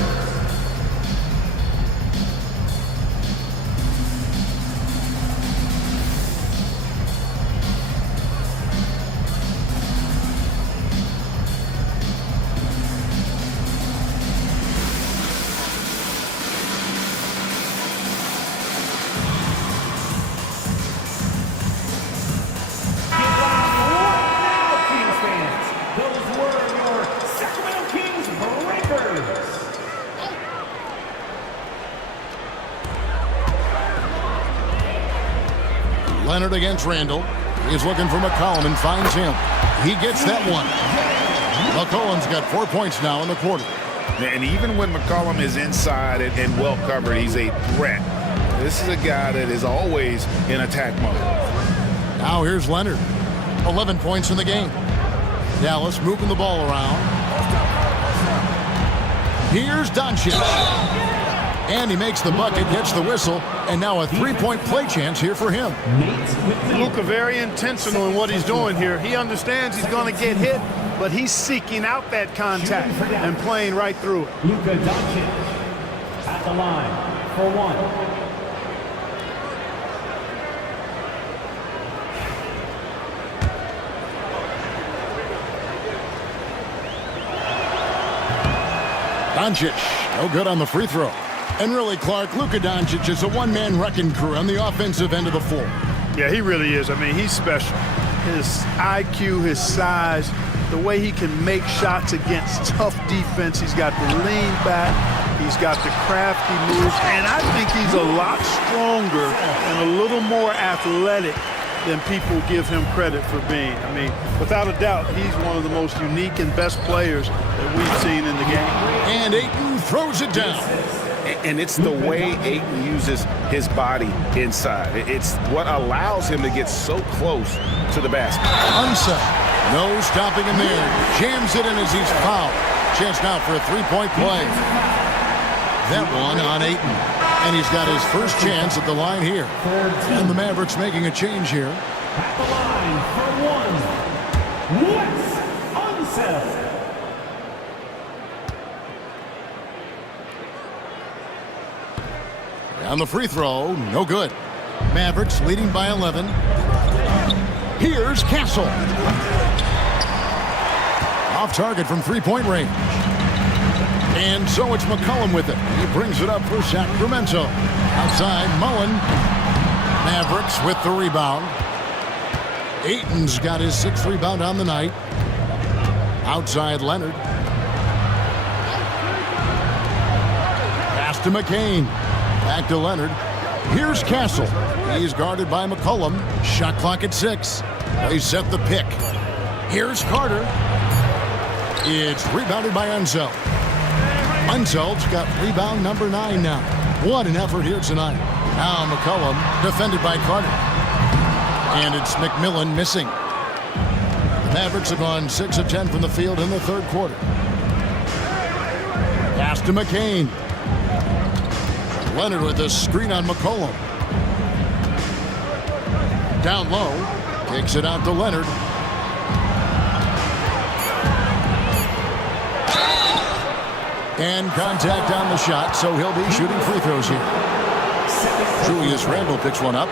Leonard against Randall. He's looking for McCollum and finds him. He gets that one. McCollum's got 4 points now in the quarter. And even when McCollum is inside and well covered, he's a threat. This is a guy that is always in attack mode. Now here's Leonard. 11 points in the game. Dallas moving the ball around. Here's Doncic. And he makes the bucket, gets the whistle, and now a 3-point play chance here for him. Luka very intentional in what he's doing here. He understands he's going to get hit, but he's seeking out that contact and playing right through it. Luka Doncic at the line for 1. Doncic, no good on the free throw. And really, Clark, Luka Doncic is a one-man wrecking crew on the offensive end of the floor. Yeah, he really is. I mean, he's special. His IQ, his size, the way he can make shots against tough defense. He's got the lean back. He's got the crafty moves. And I think he's a lot stronger and a little more athletic than people give him credit for being. I mean, without a doubt, he's one of the most unique and best players that we've seen in the game. And Ayton throws it down. And it's the way Ayton uses his body inside. It's what allows him to get so close to the basket. Unset. No stopping him there. Jams it in as he's fouled. Chance now for a 3-point play. That one on Ayton. And he's got his first chance at the line here. And the Mavericks making a change here. At the line for 1, Wes Unseld. On the free throw, no good. Mavericks leading by 11. Here's Castle. Off target from 3-point range. And so it's McCollum with it. He brings it up for Sacramento. Outside, Mullen. Mavericks with the rebound. Ayton's got his 6th rebound on the night. Outside, Leonard. Pass to McCain. Back to Leonard. Here's Castle. He's guarded by McCollum. Shot clock at 6. They set the pick. Here's Carter. It's rebounded by Unseld. Unseld's got rebound number 9 now. What an effort here tonight. Now McCollum defended by Carter. And it's McMillan missing. The Mavericks have gone 6 of 10 from the field in the third quarter. Pass to McCain. Leonard with a screen on McCollum. Down low. Kicks it out to Leonard. And contact on the shot, so he'll be shooting free throws here. Julius Randle picks one up.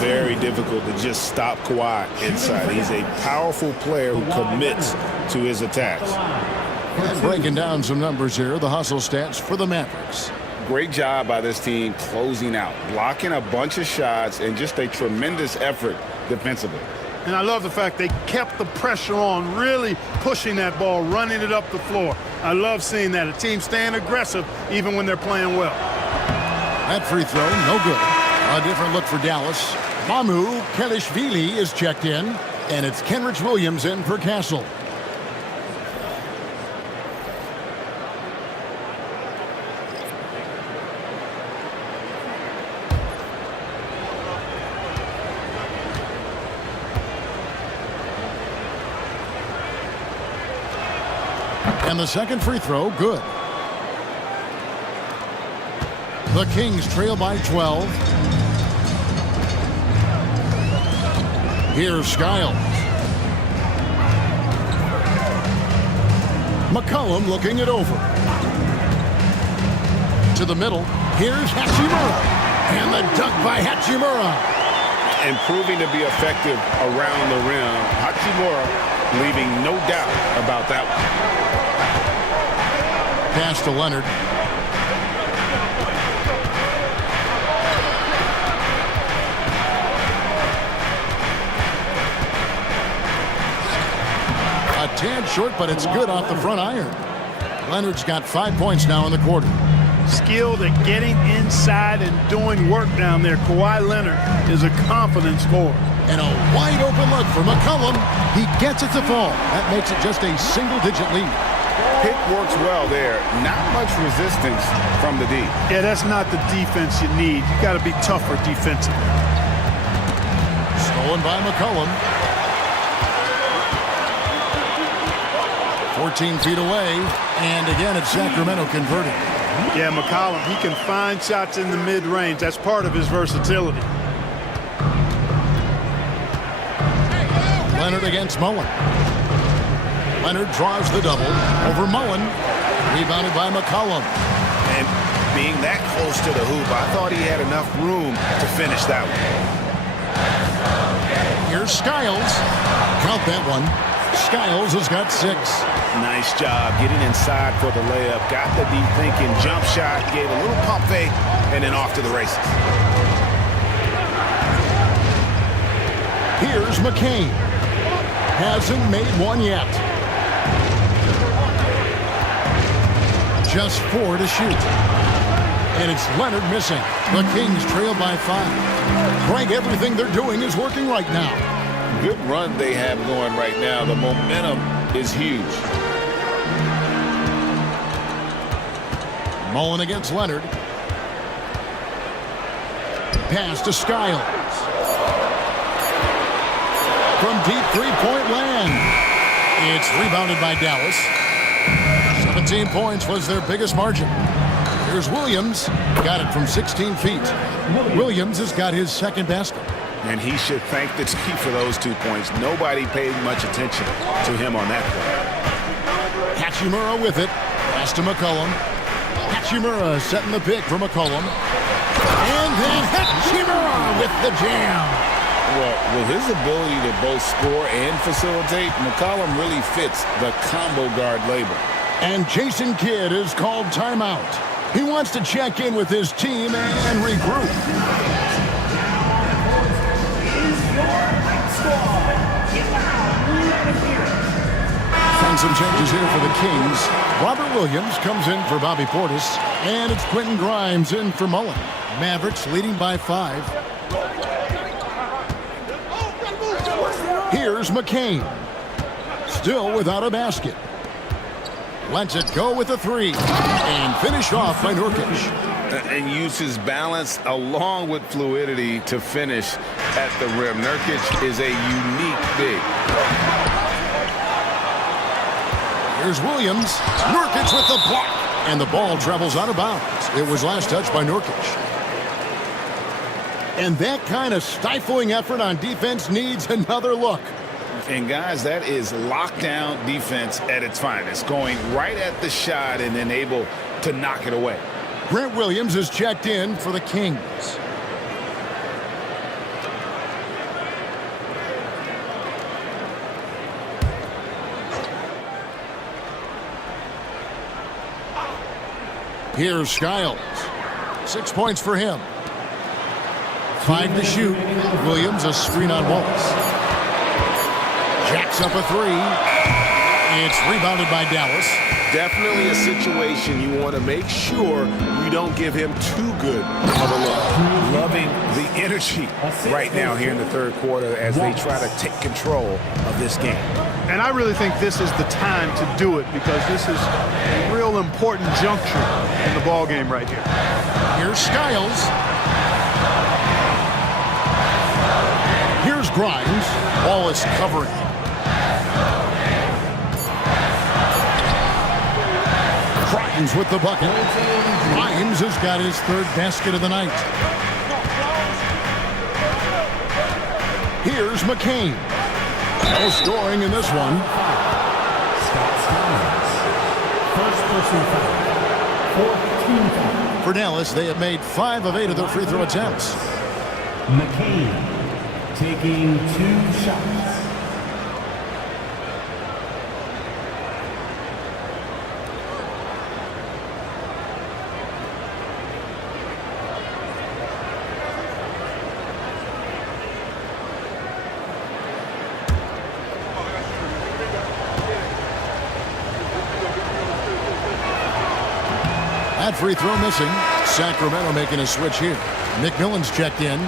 Very difficult to just stop Kawhi inside. He's a powerful player who commits to his attacks. And breaking down some numbers here, the hustle stats for the Mavericks. Great job by this team closing out, blocking a bunch of shots, and just a tremendous effort defensively. And I love the fact they kept the pressure on, really pushing that ball, running it up the floor. I love seeing that. A team staying aggressive even when they're playing well. That free throw, no good. A different look for Dallas. Mamu Kelishvili is checked in, and it's Kenrich Williams in for Castle. And the second free throw, good. The Kings trail by 12. Here's Skiles. McCollum looking it over. To the middle. Here's Hachimura. And the dunk by Hachimura. And proving to be effective around the rim. Hachimura leaving no doubt about that one. Pass to Leonard. A tad short, but it's good off the front iron. Leonard's got 5 points now in the quarter. Skilled at getting inside and doing work down there. Kawhi Leonard is a confident scorer. And a wide open look for McCollum. He gets it to fall. That makes it just a single-digit lead. Pick works well there. Not much resistance from the D. Yeah, that's not the defense you need. You got to be tougher defensively. Stolen by McCollum. 14 feet away. And again, it's Sacramento converting. Yeah, McCollum, he can find shots in the mid-range. That's part of his versatility. Leonard against Mullen. Leonard draws the double over Mullen. Rebounded by McCollum. And being that close to the hoop, I thought he had enough room to finish that one. Here's Skiles. Count that one. Skiles has got 6. Nice job getting inside for the layup. Got the D thinking. Jump shot. Gave a little pump fake. And then off to the races. Here's McCain. Hasn't made one yet. Just 4 to shoot. And it's Leonard missing. The Kings trail by 5. Greg, everything they're doing is working right now. Good run they have going right now. The momentum is huge. Mullen against Leonard. Pass to Skiles. From deep three-point land. It's rebounded by Dallas. 17 points was their biggest margin. Here's Williams. Got it from 16 feet. Williams has got his second basket. And he should thank the team for those 2 points. Nobody paid much attention to him on that play. Hachimura with it. Pass to McCollum. Hachimura setting the pick for McCollum. And then Hachimura with the jam. Well, with his ability to both score and facilitate, McCollum really fits the combo guard label. And Jason Kidd is called timeout. He wants to check in with his team and regroup. And some changes here for the Kings. Robert Williams comes in for Bobby Portis, and it's Quentin Grimes in for Mullen. Mavericks leading by 5. Here's McCain. Still without a basket. Lets it go with a 3. And finished off by Nurkic. And uses balance along with fluidity to finish at the rim. Nurkic is a unique big. Here's Williams. Nurkic with the block. And the ball travels out of bounds. It was last touched by Nurkic. And that kind of stifling effort on defense needs another look. And guys, that is lockdown defense at its finest. Going right at the shot and then able to knock it away. Grant Williams is checked in for the Kings. Here's Skiles. 6 points for him. 5 to shoot. Williams a screen on Wallace. Jacks up a 3. It's rebounded by Dallas. Definitely a situation you want to make sure you don't give him too good of a look. Loving the energy right now here in the third quarter as they try to take control of this game. And I really think this is the time to do it because this is a real important juncture in the ball game right here. Here's Skiles. Here's Grimes. Wallace covering. Grimes with the bucket. Grimes has got his 3rd basket of the night. Here's McCain. No scoring in this one. First personal foul. 4th team foul. For Dallas, they have made 5 of 8 of their free throw attempts. McCain taking 2 shots. That free throw missing. Sacramento making a switch here. McMillan's checked in.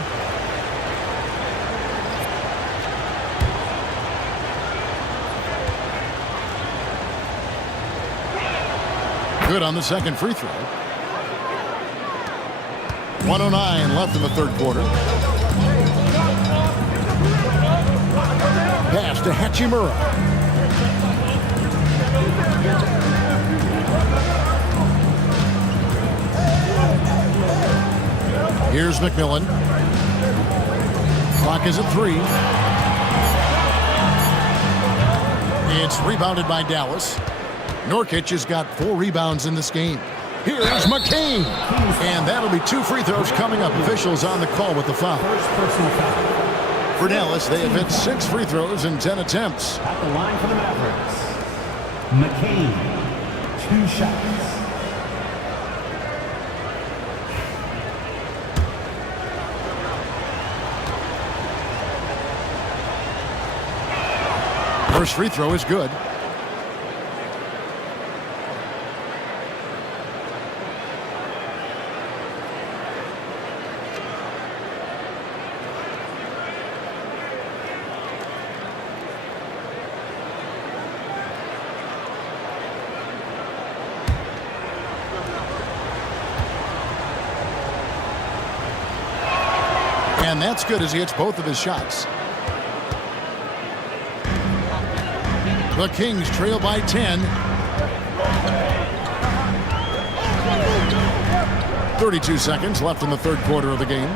Good on the second free throw. 1:09 left in the third quarter. Pass to Hachimura. Here's McMillan. Clock is at 3. It's rebounded by Dallas. Nurkic has got 4 rebounds in this game. Here's McCain. And that'll be 2 free throws coming up. Officials on the call with the foul. First personal foul. For Dallas, they have hit 6 free throws in 10 attempts. At the line for the Mavericks, McCain, 2 shots. First free throw is good. And that's good as he hits both of his shots. The Kings trail by 10. 32 seconds left in the third quarter of the game.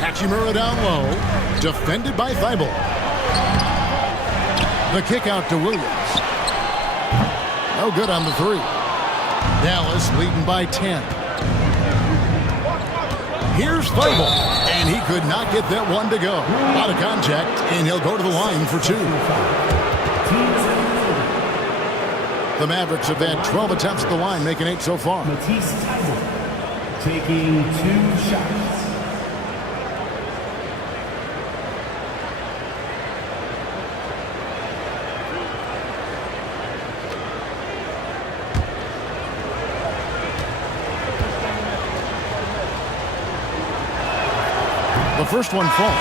Hachimura down low. Defended by Thibault. The kick out to Williams. No good on the 3. Dallas leading by 10. Here's Thibault. And he could not get that one to go. Out of contact, and he'll go to the line for 2. The Mavericks have had 12 attempts at the line, making 8 so far. Matisse Thybulle taking 2 shots. the first one falls.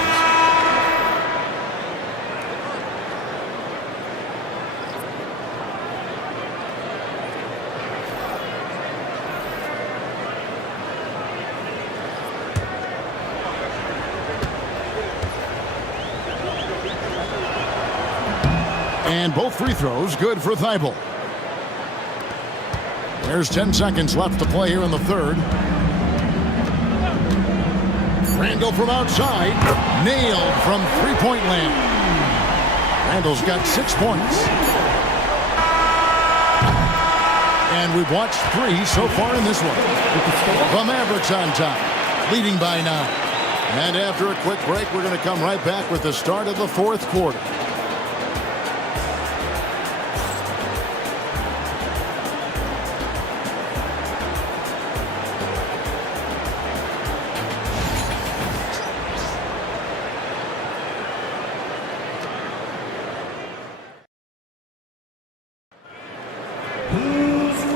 And both free throws good for Thibault. There's 10 seconds left to play here in the third. Randall from outside. Nailed from three-point land. Randall's got 6 points. And we've watched 3 so far in this one. The Mavericks on top, leading by 9. And after a quick break, we're going to come right back with the start of the fourth quarter.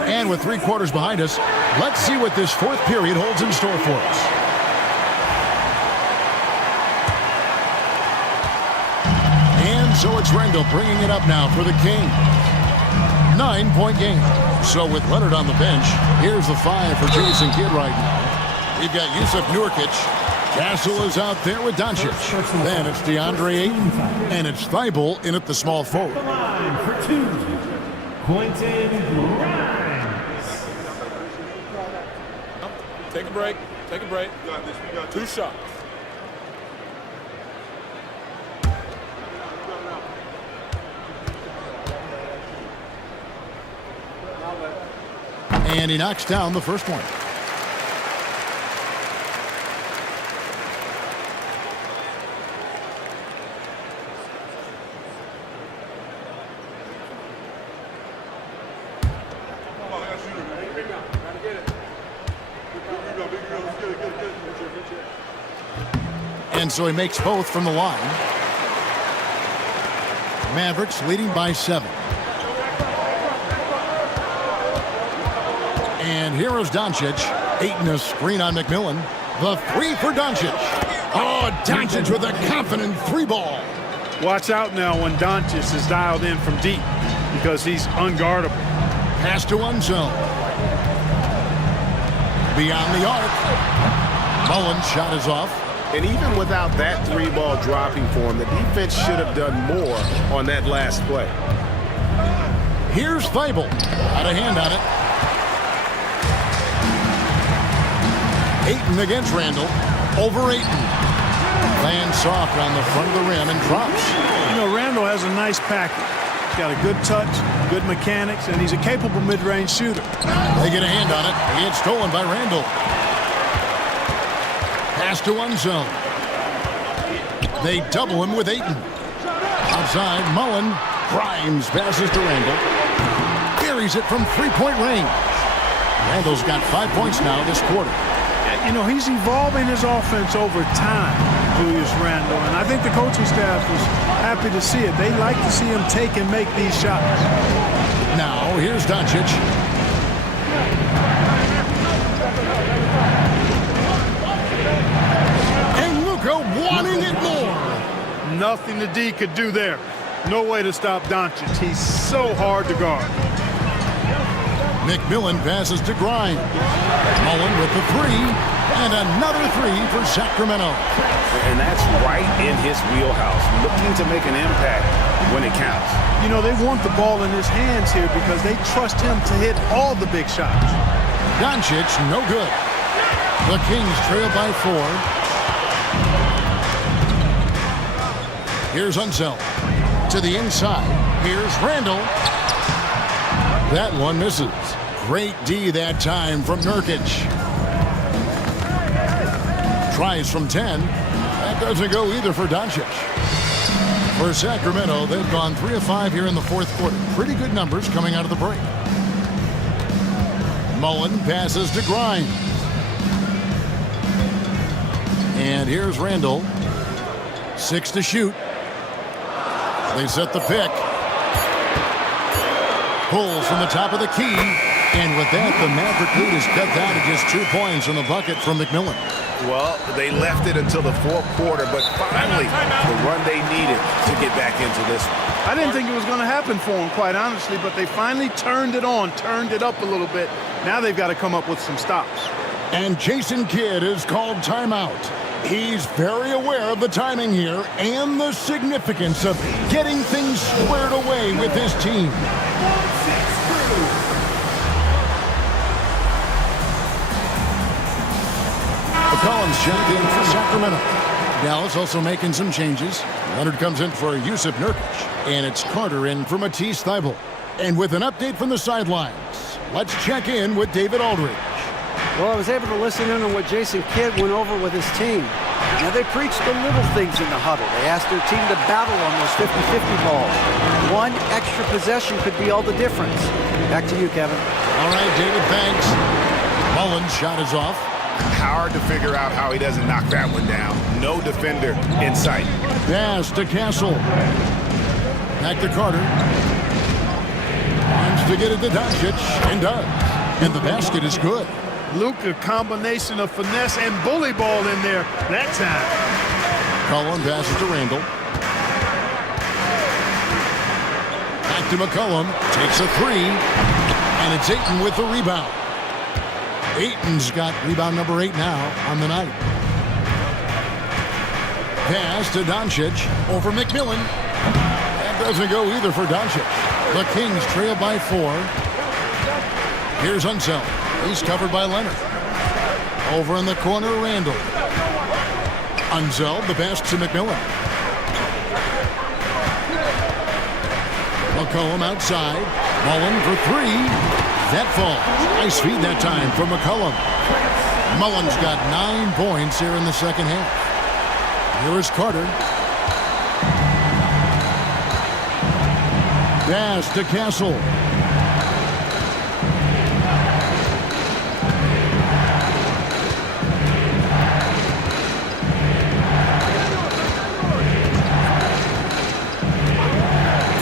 And with 3 quarters behind us, let's see what this fourth period holds in store for us. And so it's Randall bringing it up now for the Kings. 9-point game. So with Leonard on the bench, here's the 5 for Jason Kidd right now. We've got Yusuf Nurkic. Castle is out there with Doncic. Then it's DeAndre Ayton. And it's Thibault in at the small forward. For 2, Quentin Grimes. Take a break. Take a break. We got this. We got 2 shots. And he knocks down the first one. And so he makes both from the line. Mavericks leading by 7. And here is Doncic. Ayton a screen on McMillan. The 3 for Doncic. Oh, Doncic with a confident 3-ball. Watch out now when Doncic is dialed in from deep because he's unguardable. Pass to Unzone. Beyond the arc. Mullen's shot is off. And even without that 3-ball dropping for him, the defense should have done more on that last play. Here's Thibault. Got a hand on it. Ayton against Randall. Over Ayton. Lands soft on the front of the rim and drops. You know, Randall has a nice package. He's got a good touch, good mechanics, and he's a capable mid-range shooter. They get a hand on it. It's stolen by Randall. Pass to Unzone. They double him with Ayton. Outside, Mullen. Grimes passes to Randall. Buries it from 3-point range. Randall's got 5 points now this quarter. You know, he's evolving his offense over time, Julius Randall, and I think the coaching staff is happy to see it. They like to see him take and make these shots. Now, here's Doncic. And Luka wanting it more. Nothing the D could do there. No way to stop Doncic. He's so hard to guard. McMillan passes to Grimes. Mullen with the 3. And another 3 for Sacramento. And that's right in his wheelhouse, looking to make an impact when it counts. You know, they want the ball in his hands here because they trust him to hit all the big shots. Doncic, no good. The Kings trail by 4. Here's Unseld. To the inside. Here's Randall. That one misses. Great D that time from Nurkic. Tries from 10. That doesn't go either for Doncic. For Sacramento, they've gone 3 of 5 here in the fourth quarter. Pretty good numbers coming out of the break. Mullen passes to Grimes. And here's Randall. 6 to shoot. They set the pick. Pulls from the top of the key. And with that, the Maverick lead is cut down to just 2 points in the bucket from McMillan. Well, they left it until the fourth quarter, but finally the run they needed to get back into this one. I didn't think it was going to happen for them, quite honestly, but they finally turned it on, turned it up a little bit. Now they've got to come up with some stops. And Jason Kidd is called timeout. He's very aware of the timing here and the significance of getting things squared away with his team. McCollum's checked in for Sacramento. Dallas also making some changes. Leonard comes in for Yusuf Nurkic, and it's Carter in for Matisse Thybulle. And with an update from the sidelines, let's check in with David Aldridge. Well, I was able to listen in on what Jason Kidd went over with his team. Now, they preached the little things in the huddle. They asked their team to battle on those 50-50 balls. One extra possession could be all the difference. Back to you, Kevin. All right, David, thanks. Mullins' shot is off. Hard to figure out how he doesn't knock that one down. No defender in sight. Pass to Castle. Back to Carter. Wants to get it to Doncic, and does. And the basket is good. Luka, combination of finesse and bully ball in there that time. McCollum passes to Randall. Back to McCollum. Takes a three. And it's Ayton with the rebound. Ayton's got rebound number 8 now on the night. Pass to Doncic over McMillan. That doesn't go either for Doncic. The Kings trail by 4. Here's Unseld. He's covered by Leonard. Over in the corner, Randall. Unseld, the pass to McMillan. McCollum outside. Mullen for 3. That falls. Nice feed that time from McCollum. Mullen's got 9 points here in the second half. Here is Carter. Pass to Castle.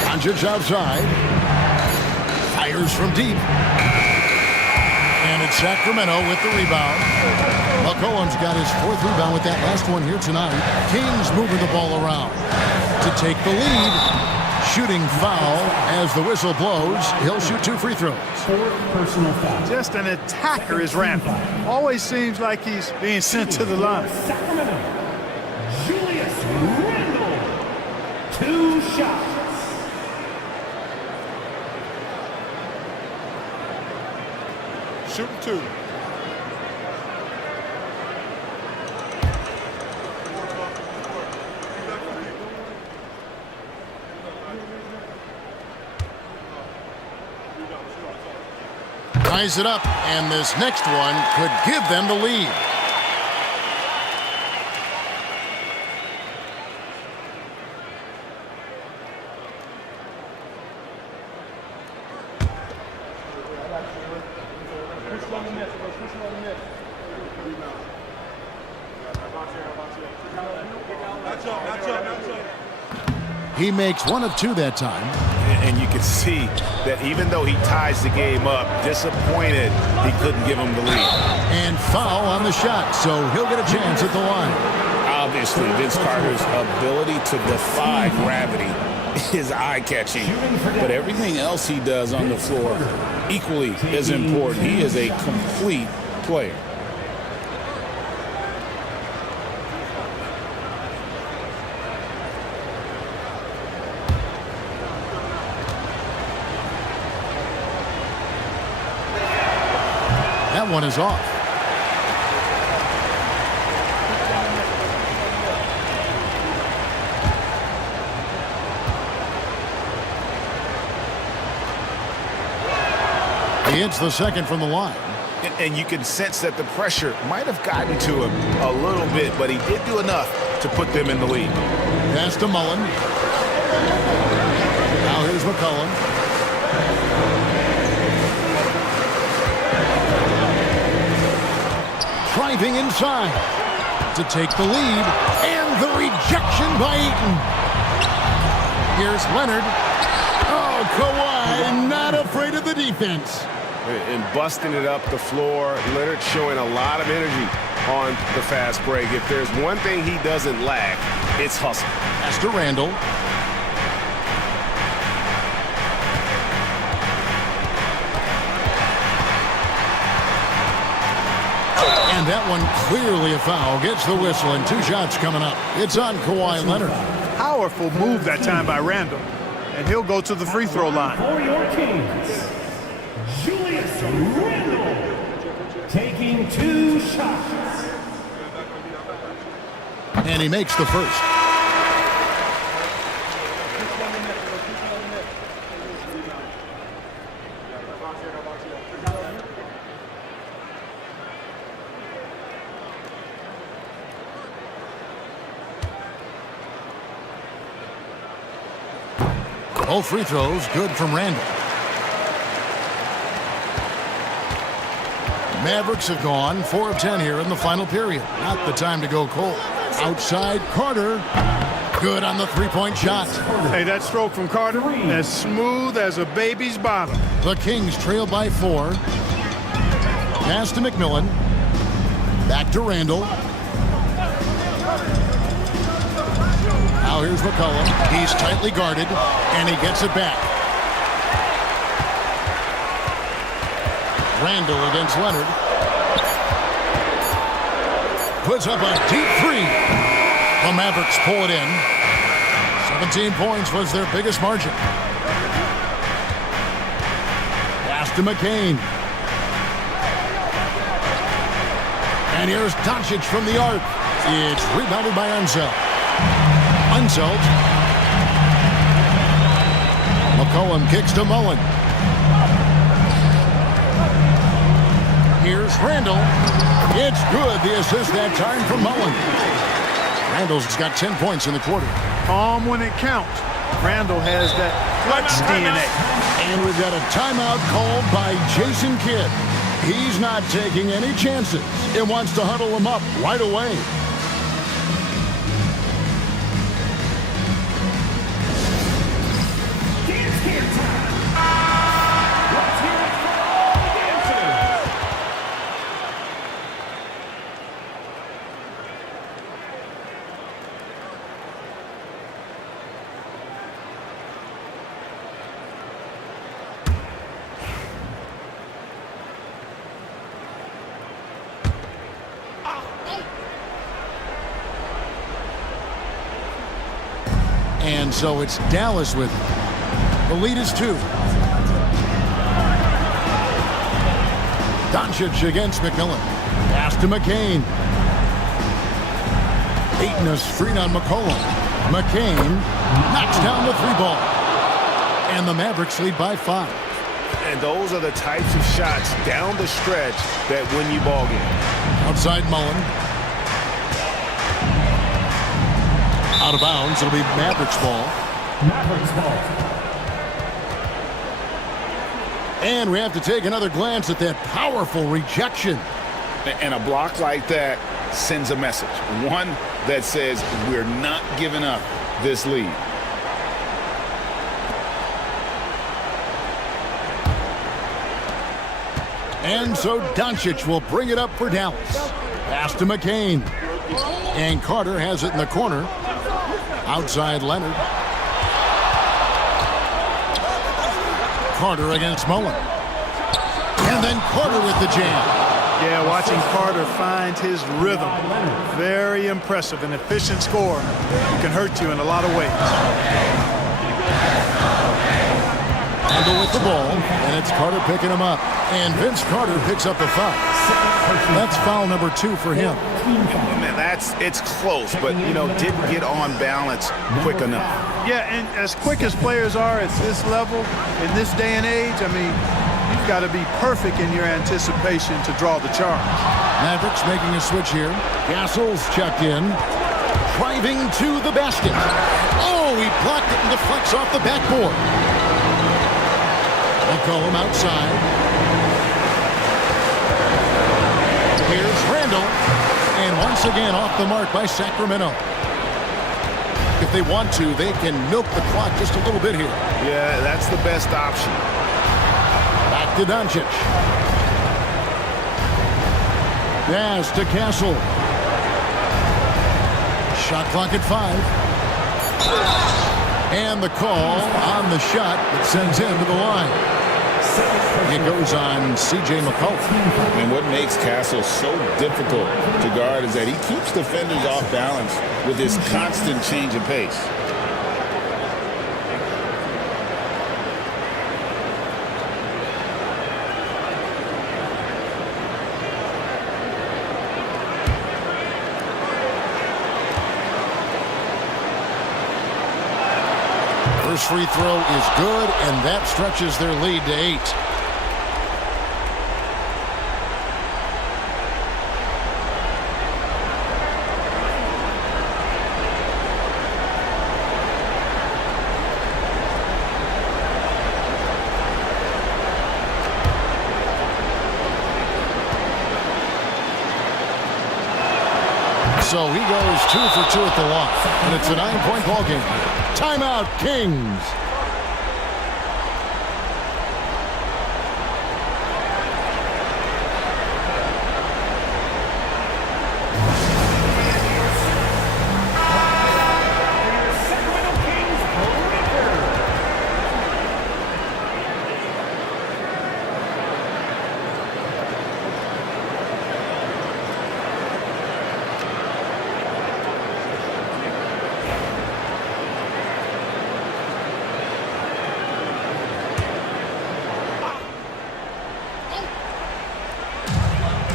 Doncic outside. Fires from deep. And it's Sacramento with the rebound. McCollum's got his 4th rebound with that last one here tonight. Kings moving the ball around to take the lead. Shooting foul as the whistle blows. He'll shoot 2 free throws. 4th personal foul. Just an attacker is rampant. Always seems like he's being sent to the line. Sacramento, Julius Randle. 2 shots. Shooting 2. Ties it up, and this next one could give them the lead. He makes 1 of 2 that time. And you can see that even though he ties the game up, disappointed he couldn't give him the lead. And foul on the shot, so he'll get a chance at the line. Obviously, Vince Carter's ability to defy gravity is eye-catching, but everything else he does on the floor equally is important. He is a complete player. That one is off. He hits the second from the line. And you can sense that the pressure might have gotten to him a little bit, but he did do enough to put them in the lead. Pass to Mullen. Now here's McCollum. Driving inside to take the lead, and the rejection by Ayton. Here's Leonard. Oh, Kawhi not afraid of the defense. and busting it up the floor. Leonard showing a lot of energy on the fast break. If there's one thing he doesn't lack, it's hustle. Pass to Randall. And that one clearly a foul. Gets the whistle, and 2 shots coming up. It's on Kawhi Leonard. Powerful move that time by Randall. And he'll go to the free throw line. For your Kings, Julius Randle taking 2 shots. And he makes the first. Both free throws good from Randall. Mavericks have gone 4 of 10 here in the final period. Not the time to go cold. Outside, Carter. Good on the 3-point shot. Hey, that stroke from Carter, as smooth as a baby's bottom. The Kings trail by 4. Pass to McMillan. Back to Randall. Now here's McCollum. He's tightly guarded, and he gets it back. Randall against Leonard. Puts up a deep 3. The Mavericks pull it in. 17 points was their biggest margin. Pass to McCain. And here's Doncic from the arc. It's rebounded by Unseld. Unseld. McCollum kicks to Mullen. Here's Randall. It's good. The assist that time from Mullen. Randall's got 10 points in the quarter. Calm when it counts. Randall has that clutch DNA. And we've got a timeout called by Jason Kidd. He's not taking any chances. He wants to huddle him up right away. And so it's Dallas with it. The lead is 2. Doncic against McMillan. Pass to McCain. Ayton is screen on McCollum. McCain knocks down the 3-ball. And the Mavericks lead by 5. And those are the types of shots down the stretch that win you ball games. Outside Mullen. Out of bounds. It'll be Mavericks ball. Mavericks ball. And we have to take another glance at that powerful rejection. And a block like that sends a message. One that says we're not giving up this lead. And so Doncic will bring it up for Dallas. Pass to McCain. And Carter has it in the corner. Outside Leonard. Carter against Mullen. And then Carter with the jam. Yeah, watching Carter find his rhythm. Very impressive. An efficient scorer who can hurt you in a lot of ways. Randall with the ball, and it's Carter picking him up. And Vince Carter picks up the foul. That's foul number 2 for him. Man, it's close, but, didn't get on balance quick enough. Yeah, and as quick as players are at this level, in this day and age, you've got to be perfect in your anticipation to draw the charge. Mavericks making a switch here. Gassol's checked in. Driving to the basket. Oh, he blocked it and deflects off the backboard. McCollum outside. Here's Randall. And once again off the mark by Sacramento. If they want to, they can milk the clock just a little bit here. Yeah, that's the best option. Back to Doncic. Pass to Castle. Shot clock at 5. And the call on the shot that sends him to the line. It goes on C.J. McCollum. And what makes Castle so difficult to guard is that he keeps defenders off balance with his constant change of pace. First free throw is good, and that stretches their lead to 8. So he goes 2 for 2 at the line, and it's a 9-point ball game. Timeout, Kings.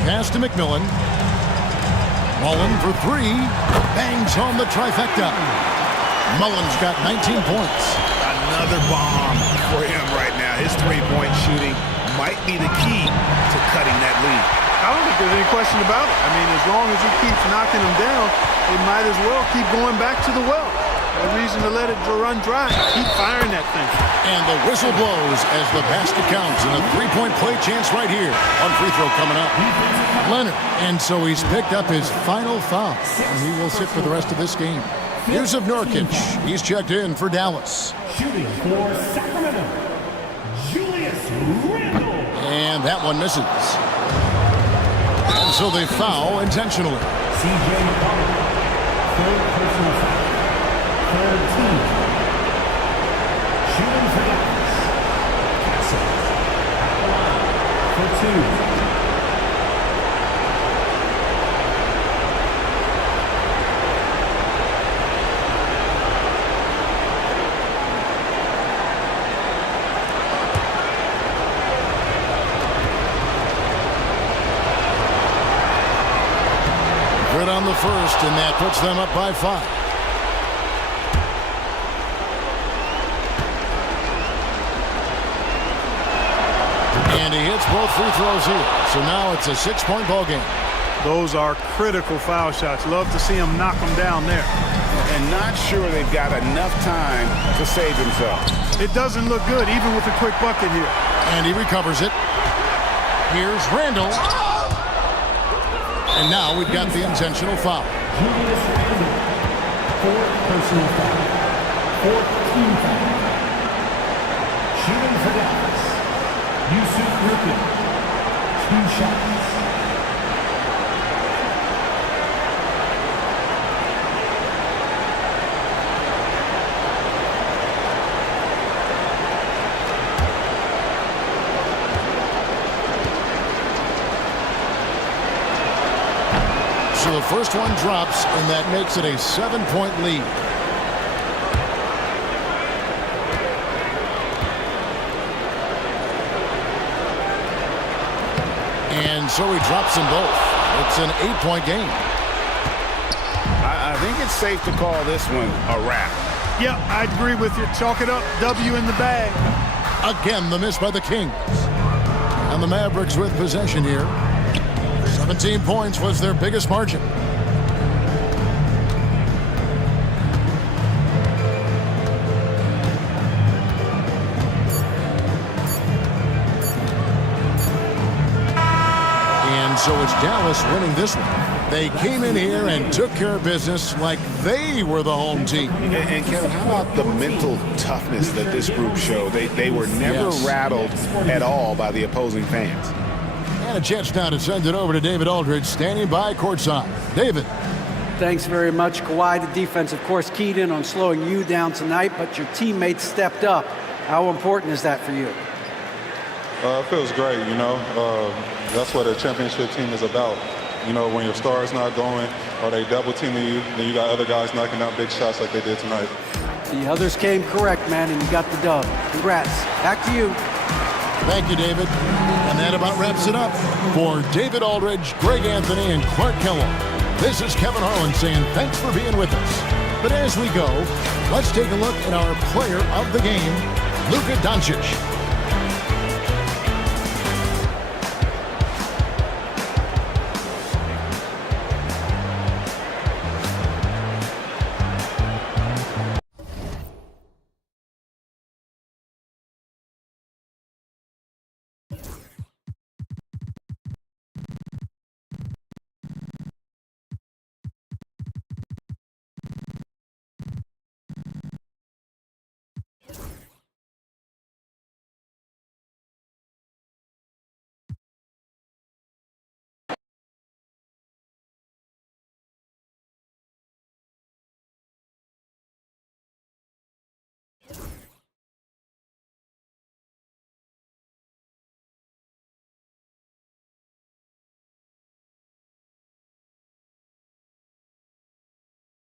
Pass to McMillan. Mullen for 3. Bangs home the trifecta. Mullen's got 19 points. Another bomb for him right now. His three-point shooting might be the key to cutting that lead. I don't think there's any question about it. I mean, as long as he keeps knocking them down, they might as well keep going back to the well. No reason to let it run dry. Keep firing that thing. And the whistle blows as the basket counts, and a three-point play chance right here. One free throw coming up. Leonard. And so he's picked up his final foul, and he will sit for the rest of this game. Here's of Nurkic. He's checked in for Dallas. Shooting for Sacramento, Julius Randle. And that one misses. And so they foul intentionally. C.J. McCollum, third personal foul. Third team. Shooting for Dallas, Castle at the line for 2. Good on the first, and that puts them up by 5. And he hits both free throws here. So now it's a 6-point ball game. Those are critical foul shots. Love to see him knock them down there. And not sure they've got enough time to save themselves. It doesn't look good, even with a quick bucket here. And he recovers it. Here's Randle. And now we've got the intentional foul. Julius Randle, fourth personal foul. Fourth team foul. Shooting for Dallas, Yusuf Nurkic, 2 shots. So the first one drops, and that makes it a 7-point lead. And so he drops them both. It's an 8-point game. I think it's safe to call this one a wrap. Yeah, I agree with you. Chalk it up. W in the bag. Again, the miss by the Kings. And the Mavericks with possession here. 17 points was their biggest margin. And so it's Dallas winning this one. They came in here and took care of business like they were the home team. And Kevin, how about the mental toughness that this group showed? They were never rattled at all by the opposing fans. And a chance now to send it over to David Aldridge, standing by courtside. David. Thanks very much, Kawhi. The defense, of course, keyed in on slowing you down tonight, but your teammates stepped up. How important is that for you? It feels great, you know. That's what a championship team is about. You know, when your star's not going or they double teaming you, then you got other guys knocking down big shots like they did tonight. The others came correct, man, and you got the dub. Congrats. Back to you. Thank you, David. And that about wraps it up. For David Aldridge, Greg Anthony, and Clark Kellogg, this is Kevin Harlan saying thanks for being with us. But as we go, let's take a look at our player of the game, Luka Doncic.